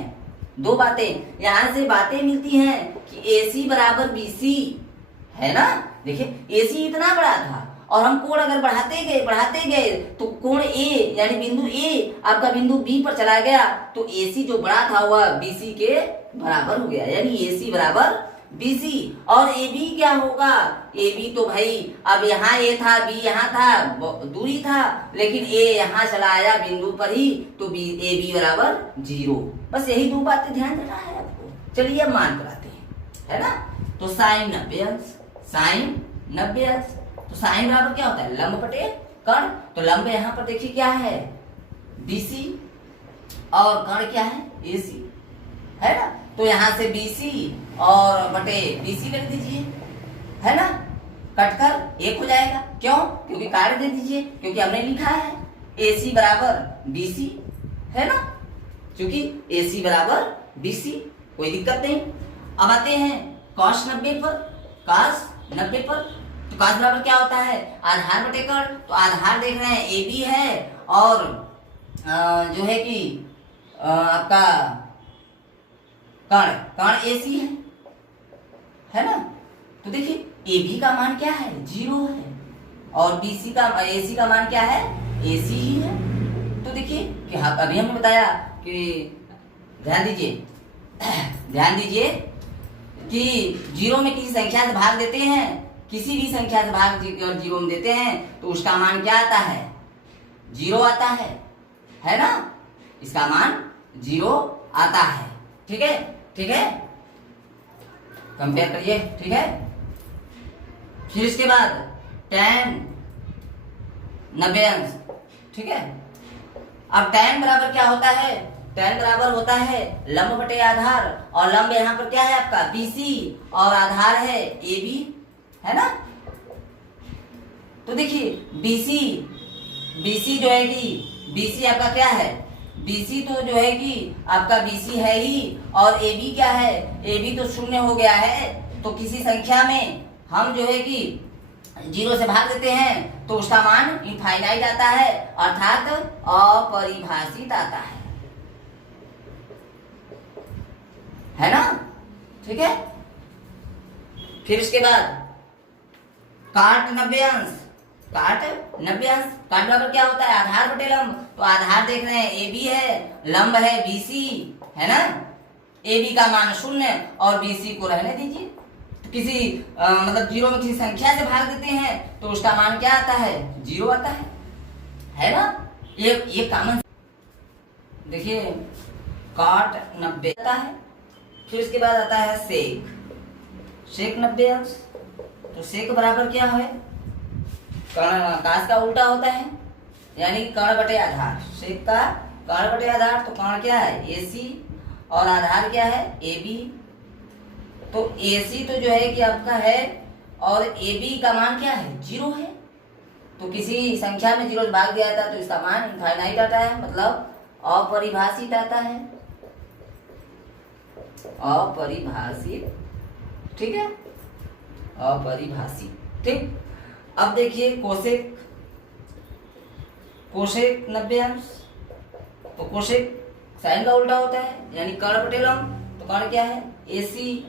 दो बातें। यहाँ से बातें मिलती हैं कि AC बराबर BC, है ना। देखिए AC इतना बड़ा था और हम कोण अगर बढ़ाते गए तो कोण A यानी बिंदु A आपका बिंदु B पर चला गया, तो AC जो बड़ा था वह BC के बराबर हो गया, यानी AC बराबर BC। और AB क्या होगा? AB तो भाई अब यहाँ A था, B यहाँ था, दूरी था, लेकिन A यहाँ चला आया बिंदु पर ही, तो AB बराबर 0। बस यही दो बातें ध्यान देना है आपको। चलिए अब मान कराते हैं, है ना। तो साइन 90 अंश, साइन 90 अंश, तो साइन बराबर क्या होता है? लंब बटे कर्ण। तो लंब यहाँ पर देखिए क्या है? BC, और कर्ण क्या है? AC, है ना। तो यहाँ से BC और बटे BC लिख दीजिए, है ना। कटकर 1 हो जाएगा। क्यों? क्योंकि कार्य दे दीजिए, क्योंकि हमने लिखा है AC बराबर BC, है ना। क्योंकि AC बराबर BC, कोई दिक्कत नहीं। अब आते हैं cos 90 पर। cos 90 पर तो cos बराबर क्या होता है? आधार बटे कर्ण। तो आधार देख रहे हैं AB है, और जो है कि आपका कर्ण AC है ना। तो देखिए AB का मान क्या है? 0 है, और AC का मान क्या है? AC ही है। तो देखिए कि अभी हमने बताया कि ध्यान दीजिए कि 0 में किसी संख्या से भाग देते हैं, किसी भी संख्या से भाग 0 में देते हैं, तो उसका मान क्या आता है? 0 आता है ना। इसका मान 0 आता है। ठीक है, कंपेयर करिए। ठीक है, फिर इसके बाद tan 90 अंश। ठीक है, अब tan बराबर क्या होता है? tan बराबर होता है लंब बटे आधार, और लंब यहाँ पर क्या है आपका? BC, और आधार है AB, है ना। तो देखिए BC जो है कि BC आपका क्या है? BC तो जो है कि आपका BC है ही, और AB क्या है? AB तो 0 हो गया है। तो किसी संख्या में हम जो है कि 0 से भाग देते हैं तो उसका मान इनफाइनाइट आता है, अर्थात अपरिभाषित आता है ना। ठीक है, फिर इसके बाद काट 90 अंश। काट बराबर क्या होता है? आधार बटे लंब। तो आधार देख रहे हैं AB है, लंब है BC, है ना। AB का मान 0 और BC को रहने दीजिए। तो किसी मतलब 0 में किसी संख्या से भाग देते हैं तो उसका मान क्या आता है? 0 आता है ना। ये कॉमन। देखिए काट 90 आता है। फिर इसके बाद आता है सेक 90 अंश। तो सेक बराबर क्या है? काश का उल्टा होता है, यानी कर्ण बटे आधार। सेक का कर्ण बटे आधार, तो कर्ण क्या है? AC, और आधार क्या है? AB। तो AC तो जो है कि आपका है, और AB का मान क्या है? 0 है। तो किसी संख्या में 0 से भाग दिया था तो इसका मान इनफाइनाइट आता है, मतलब अपरिभाषित आता है, अपरिभाषित। ठीक है, अपरिभाषित। ठीक, अब देखिए कोसेक 90 अंश। तो कोसेक साइन का उल्टा होता है, यानी कर्ण बटे लंब। तो कर्ण क्या है? AC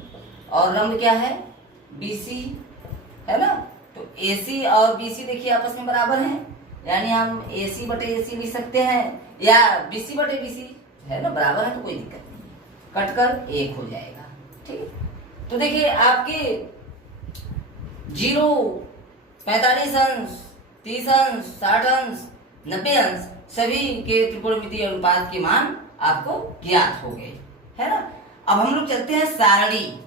और लंब क्या है? BC, है ना। तो AC और BC देखिए आपस में बराबर हैं, यानी हम AC बटे AC लिख सकते हैं या BC बटे BC, है ना, बराबर है तो कोई दिक्कत नहीं, कटकर 1 हो जाएगा। ठीक, तो देखिए आपके 0, 45 अंश, 30 अंश, 60 अंश, 90 अंश सभी के त्रिकोणमितीय अनुपात के मान आपको ज्ञात हो गए, है ना। अब हम लोग चलते हैं सारणी।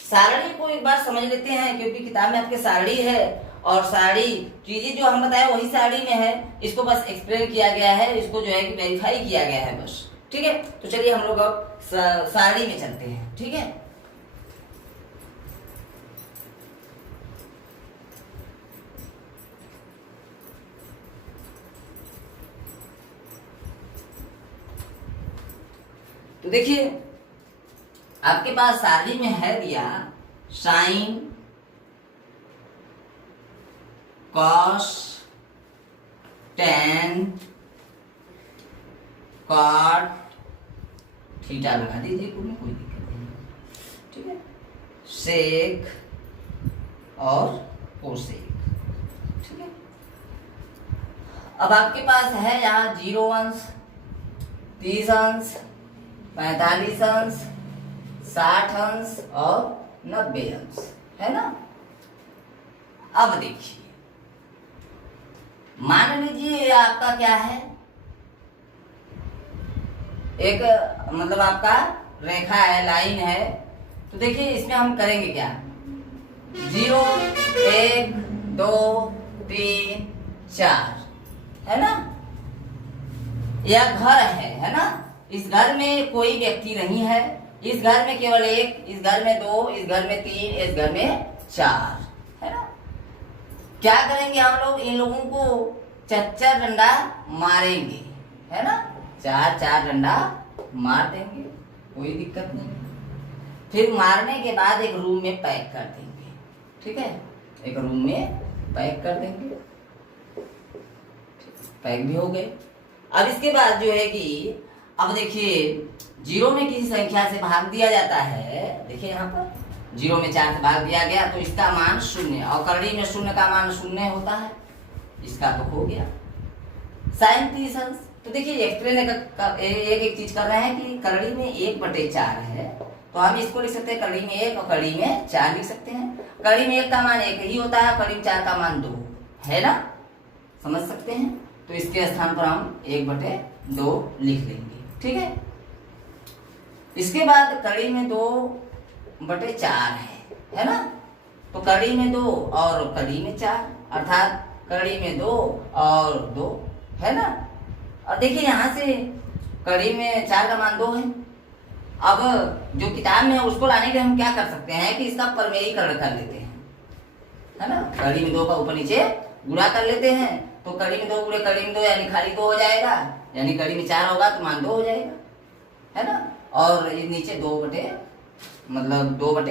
सारणी को एक बार समझ लेते हैं, क्योंकि किताब में आपके सारणी है और सारणी चीजें जो हम बताए वही सारणी में है, इसको बस एक्सप्लेन किया गया है, इसको जो है कि वेरीफाई किया गया है बस। ठीक है, तो चलिए हम लोग अब सारणी में चलते हैं। ठीक है, तो देखिए आपके पास सारणी में है दिया sine, cos, tan, cot, theta लगा दीजिए, कोई दिक्कत नहीं। ठीक है, सेक और कोसेक। ठीक है, अब आपके पास है यहाँ 0 अंश, 30 अंश, 45 अंश, 60 अंश और 90 अंश, है ना। अब देखिए, मान लीजिए आपका क्या है, एक मतलब आपका रेखा है, लाइन है। तो देखिए इसमें हम करेंगे क्या, 0, 1, 2, 3, 4, है ना। यह घर है ना। इस घर में कोई व्यक्ति नहीं है, इस घर में केवल 1, इस घर में 2, इस घर में 3, इस घर में 4, है ना। क्या करेंगे हम लोग, इन लोगों को 4 डंडा मारेंगे, है ना। 4 डंडा मार देंगे, कोई दिक्कत नहीं। फिर मारने के बाद एक रूम में पैक कर देंगे। ठीक है, एक रूम में पैक कर देंगे, पैक भी हो गए। अब इसके बाद जो है कि अब देखिए 0 में किसी संख्या से भाग दिया जाता है, देखिए यहाँ पर 0 में 4 से भाग दिया गया तो इसका मान 0, और करड़ी में 0 का मान 0 होता है, इसका तो हो गया। साइन 30 अंश, तो देखिए एक्सप्लेन एक चीज कर रहे हैं कि करड़ी में 1/4 है, तो हम इसको लिख सकते हैं करड़ी में 1 और करड़ी में 4 लिख सकते हैं। करड़ी में 1 का मान 1 ही होता है, करड़ी में 4 का मान 2, है ना, समझ सकते हैं। तो इसके स्थान पर हम 1/2 लिख लेंगे। ठीक है, इसके बाद कड़ी में 2/4 है ना। तो कड़ी में 2 और कड़ी में 4, अर्थात कड़ी में 2 और 2, है ना। और देखिए यहाँ से कड़ी में 4 का मान 2 है। अब जो किताब में है उसको लाने के लिए हम क्या कर सकते हैं कि इसका परमेयीकरण कर लेते हैं, है ना। कड़ी में 2 का ऊपर नीचे गुणा कर लेते हैं, तो कड़ी में 2 गुणे कड़ी में 2 यानी खाली 2 हो जाएगा, यानी कड़ी में 4 होगा तो मान 2 हो जाएगा, है ना। और ये नीचे 2 बटे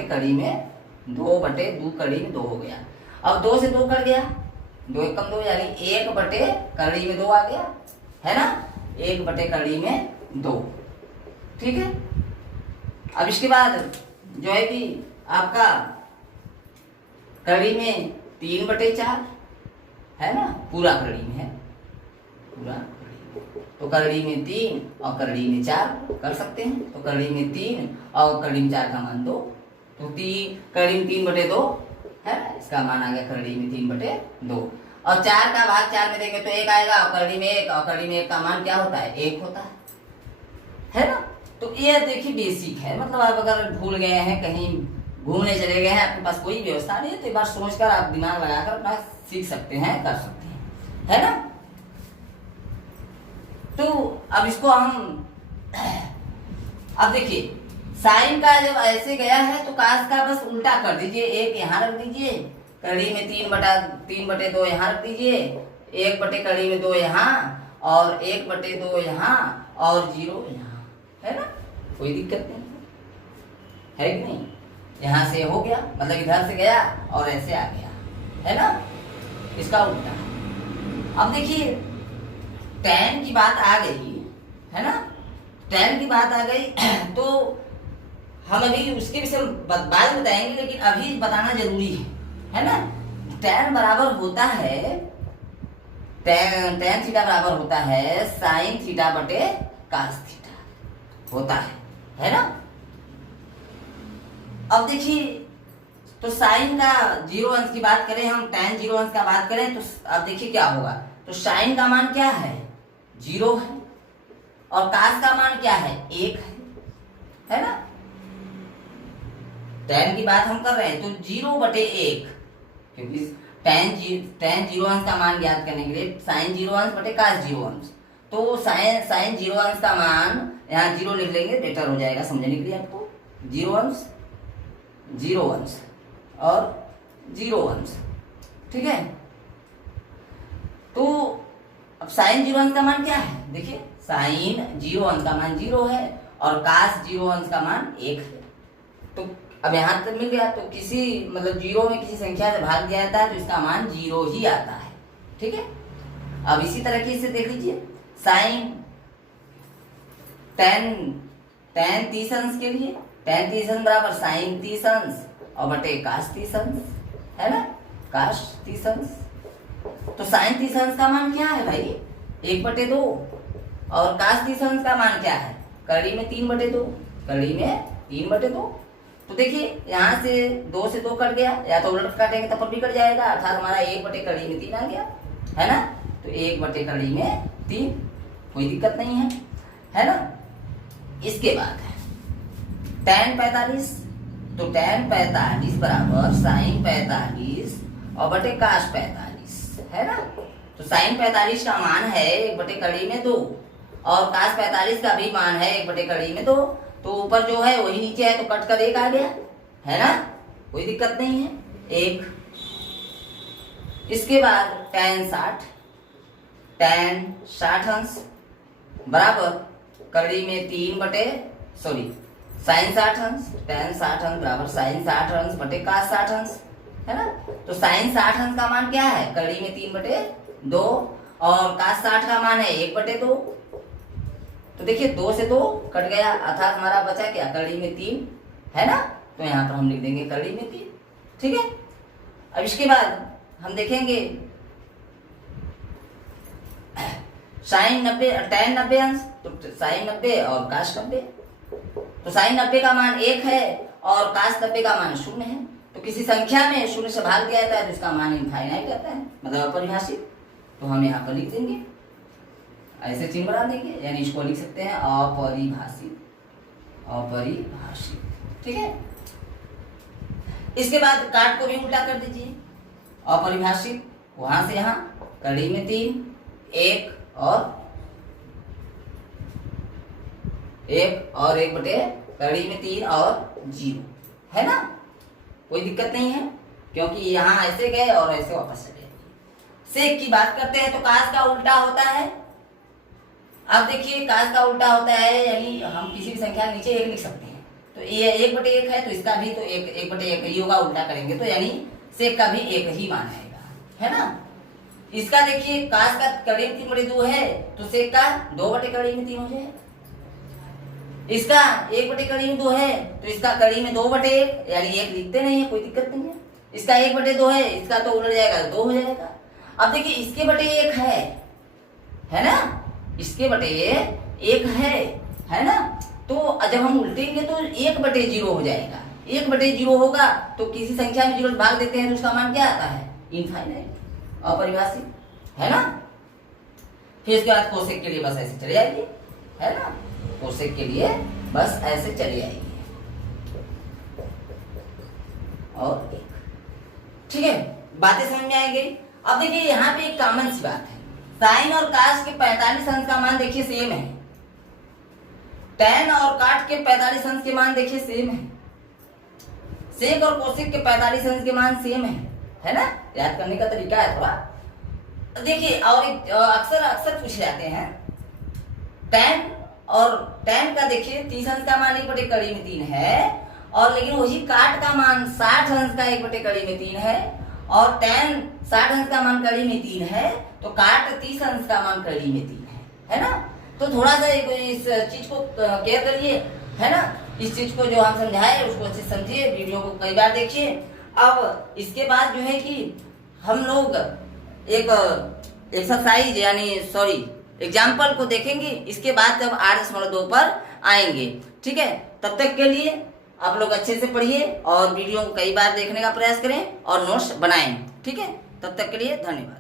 कड़ी में 2/2 कड़ी में 2 हो गया। अब 2 से 2 कट गया, 2 एक कम 2, यानी 1 कड़ी में 2 आ गया, है ना, 1 कड़ी में 2। ठीक है, अब इसके बाद जो है कि आपका कड़ी में 3/4 है ना, पूरा कड़ी में है, पूरा तो करड़ी में 3 और करड़ी में 4 कर सकते हैं। तो करड़ी में 3 और करड़ी में 4 का मान 2, तो करड़ी में 3/2 है, इसका मान आ गया करड़ी में 3/2। और 4 का भाग 4 में देंगे तो 1 आएगा, और करड़ी में 1, और करड़ी में 1 का मान क्या होता है, 1 होता है ना। तो ये देखिए बेसिक है, मतलब आप अगर भूल गए हैं, कहीं घूमने चले गए हैं, आपके पास कोई व्यवस्था नहीं है, तो एक बार सोचकर आप दिमाग लगाकर अपना सीख सकते हैं, कर सकते हैं, है ना। तो अब इसको हम अब देखिए साइन का जब ऐसे गया है तो काश का बस उल्टा कर दीजिए, 1 यहाँ रख दीजिए, कड़ी में 3/2 यहाँ रख दीजिए, 1/कड़ी में 2 यहाँ और 1/2 यहाँ और 0 यहाँ, है ना, कोई दिक्कत नहीं है कि नहीं। यहाँ से हो गया, मतलब इधर से गया और ऐसे आ गया, है ना, इसका उल्टा। अब देखिए tan की बात आ गई, है ना, tan की बात आ गई तो हम अभी उसके विषय में बाद में बताएंगे, लेकिन अभी बताना जरूरी है ना। tan बराबर होता है, tan थीटा बराबर होता है साइन थीटा बटे कास थीटा होता है ना। अब देखिए, तो साइन का 0 अंश की बात करें हम, tan 0 अंश का बात करें तो अब देखिए क्या होगा। तो साइन का मान क्या है, 0 है, और कास का मान क्या है, 1 है ना। tan की बात हम कर रहे हैं तो 0/1, क्योंकि tan 0 अंश का मान ज्ञात करने के लिए साइन 0 अंश बटे कास 0 अंश, तो साइन 0 अंश का मान यहाँ 0 लिख लेंगे, बेटर हो जाएगा समझने के लिए आपको। 0 अंश 0 अंश और 0 अंश, ठीक है। तो अब साइन 0 अंश का मान क्या है, देखिए साइन 0 अंश का मान 0 है और कास 0 अंश का मान 1 है। तो अब यहाँ तक मिल गया, तो किसी मतलब 0 में किसी संख्या से भाग दिया जाता है तो इसका मान 0 ही आता है, ठीक है। अब इसी तरह की इसे देख लीजिए, साइन tan 30 अंश के लिए tan 30 अंश बराबर साइन 30 अंश और बटे कास 30 अंश, है ना, कास 30 अंश। तो साइन 30 अंश का मान क्या है भाई, 1/2, और कास 30 अंश का मान क्या है, कड़ी में 3/2, कड़ी में 3/2। तो देखिए यहाँ से 2 से 2 कट गया, या तो उलट काटेंगे तब पर भी कट जाएगा, अर्थात हमारा 1/कड़ी में 3 आ गया, है ना। तो 1/कड़ी में 3, कोई दिक्कत नहीं है ना। इसके बाद है tan 45, तो tan 45 बराबर साइन 45 और बटे कास 45, है ना। तो साइन 45 का मान है 1/कड़ी में 2 और कास 45 का भी मान है 1/कड़ी में 2, तो ऊपर जो है वही नीचे है तो कट कर 1 आ गया, है ना, कोई दिक्कत नहीं है, 1। इसके बाद tan 60 अंश बराबर कड़ी में 3 साइन 60 अंश, tan 60 अंश बराबर साइन 60 अंश बटे कास 60 अंश, है ना। तो साइन 60 अंश का मान क्या है, कड़ी में 3/2 और कास 60 का मान है 1/2। तो देखिए 2 से 2 कट गया, अर्थात हमारा बचा क्या, कड़ी में 3, है ना। तो यहाँ पर हम लिख देंगे कड़ी में 3, ठीक है। अब इसके बाद हम देखेंगे साइन 90 tan 90 अंश, तो साइन 90 और कास 90, तो साइन 90 का मान 1 है और कास 90 का मान 0 है। तो किसी संख्या में 0 से भाग दिया जाता है तो इसका मान इनफाइनाइट आता है, मतलब अपरिभाषित। तो हम यहाँ पर लिख देंगे, ऐसे चिन्ह बना देंगे, यानी इसको लिख सकते हैं अपरिभाषित, ठीक है। इसके बाद काट को भी उल्टा कर दीजिए, अपरिभाषित वहां से यहाँ, कड़ी में 3, 1 और 1/कड़ी में 3 और 0, है ना, कोई दिक्कत नहीं है, क्योंकि यहाँ ऐसे गए और ऐसे वापस चले। सेक की बात करते हैं तो कास का उल्टा होता है। अब देखिए कास का उल्टा होता है, यानी हम किसी भी संख्या के नीचे 1 लिख सकते हैं, तो ये 1/1 है तो इसका भी तो 1/1 ही होगा, उल्टा करेंगे तो यानी सेक का भी 1 ही मान आएगा, है ना। इसका देखिए कास का कड़ी में 3/2 है तो सेक का 2/कड़ी में 3 हो जाए। इसका 1/कड़ी में 2 है तो इसका कड़ी में 2/1, यानी 1 लिखते नहीं है, कोई दिक्कत नहीं है। इसका 1/2 है, इसका तो उलट जाएगा 2 हो जाएगा। अब देखिए इसके बटे 1 है ना, इसके बटे 1 है ना। तो जब हम उल्टेंगे तो 1/0 हो जाएगा, 1/0 होगा तो किसी संख्या में 0 भाग देते हैं तो उसका मान क्या आता है, इनफाइनाइट, अपरिभाषित, है ना। फिर इसके बाद कोसेक के लिए बस ऐसे चले जाएगी, है ना, कोसेक के लिए बस ऐसे चली आएगी और 1, ठीक है, बातें समझ में आएंगी। अब देखिए यहाँ पे एक कॉमन सी बात है, साइन और कास के 45 अंश का मान देखिए सेम है, tan और काट के 45 अंश के मान देखिए सेम है, सेक और कोसेक के 45 अंश के मान सेम है ना। याद करने का तरीका है थोड़ा, देखिए। और अक्सर पूछ जाते हैं tan का देखिए 30 अंश का मान 1/कड़ी में 3 है, और लेकिन वही काट का मान 60 अंश का 1/कड़ी में 3 है, और tan 60 अंश का मान कड़ी में 3 है, तो काट 30 अंश का मान कड़ी में 3 है ना। तो थोड़ा सा इस चीज को केयर करिए, है ना। इस चीज को जो हम समझाए उसको अच्छे से समझिए, वीडियो को कई बार देखिए। अब इसके बाद जो है कि हम लोग एक एक्सरसाइज एग्जाम्पल को देखेंगे, इसके बाद जब 8.2 पर आएंगे, ठीक है। तब तक के लिए आप लोग अच्छे से पढ़िए और वीडियो को कई बार देखने का प्रयास करें और नोट्स बनाएं, ठीक है। तब तक के लिए धन्यवाद।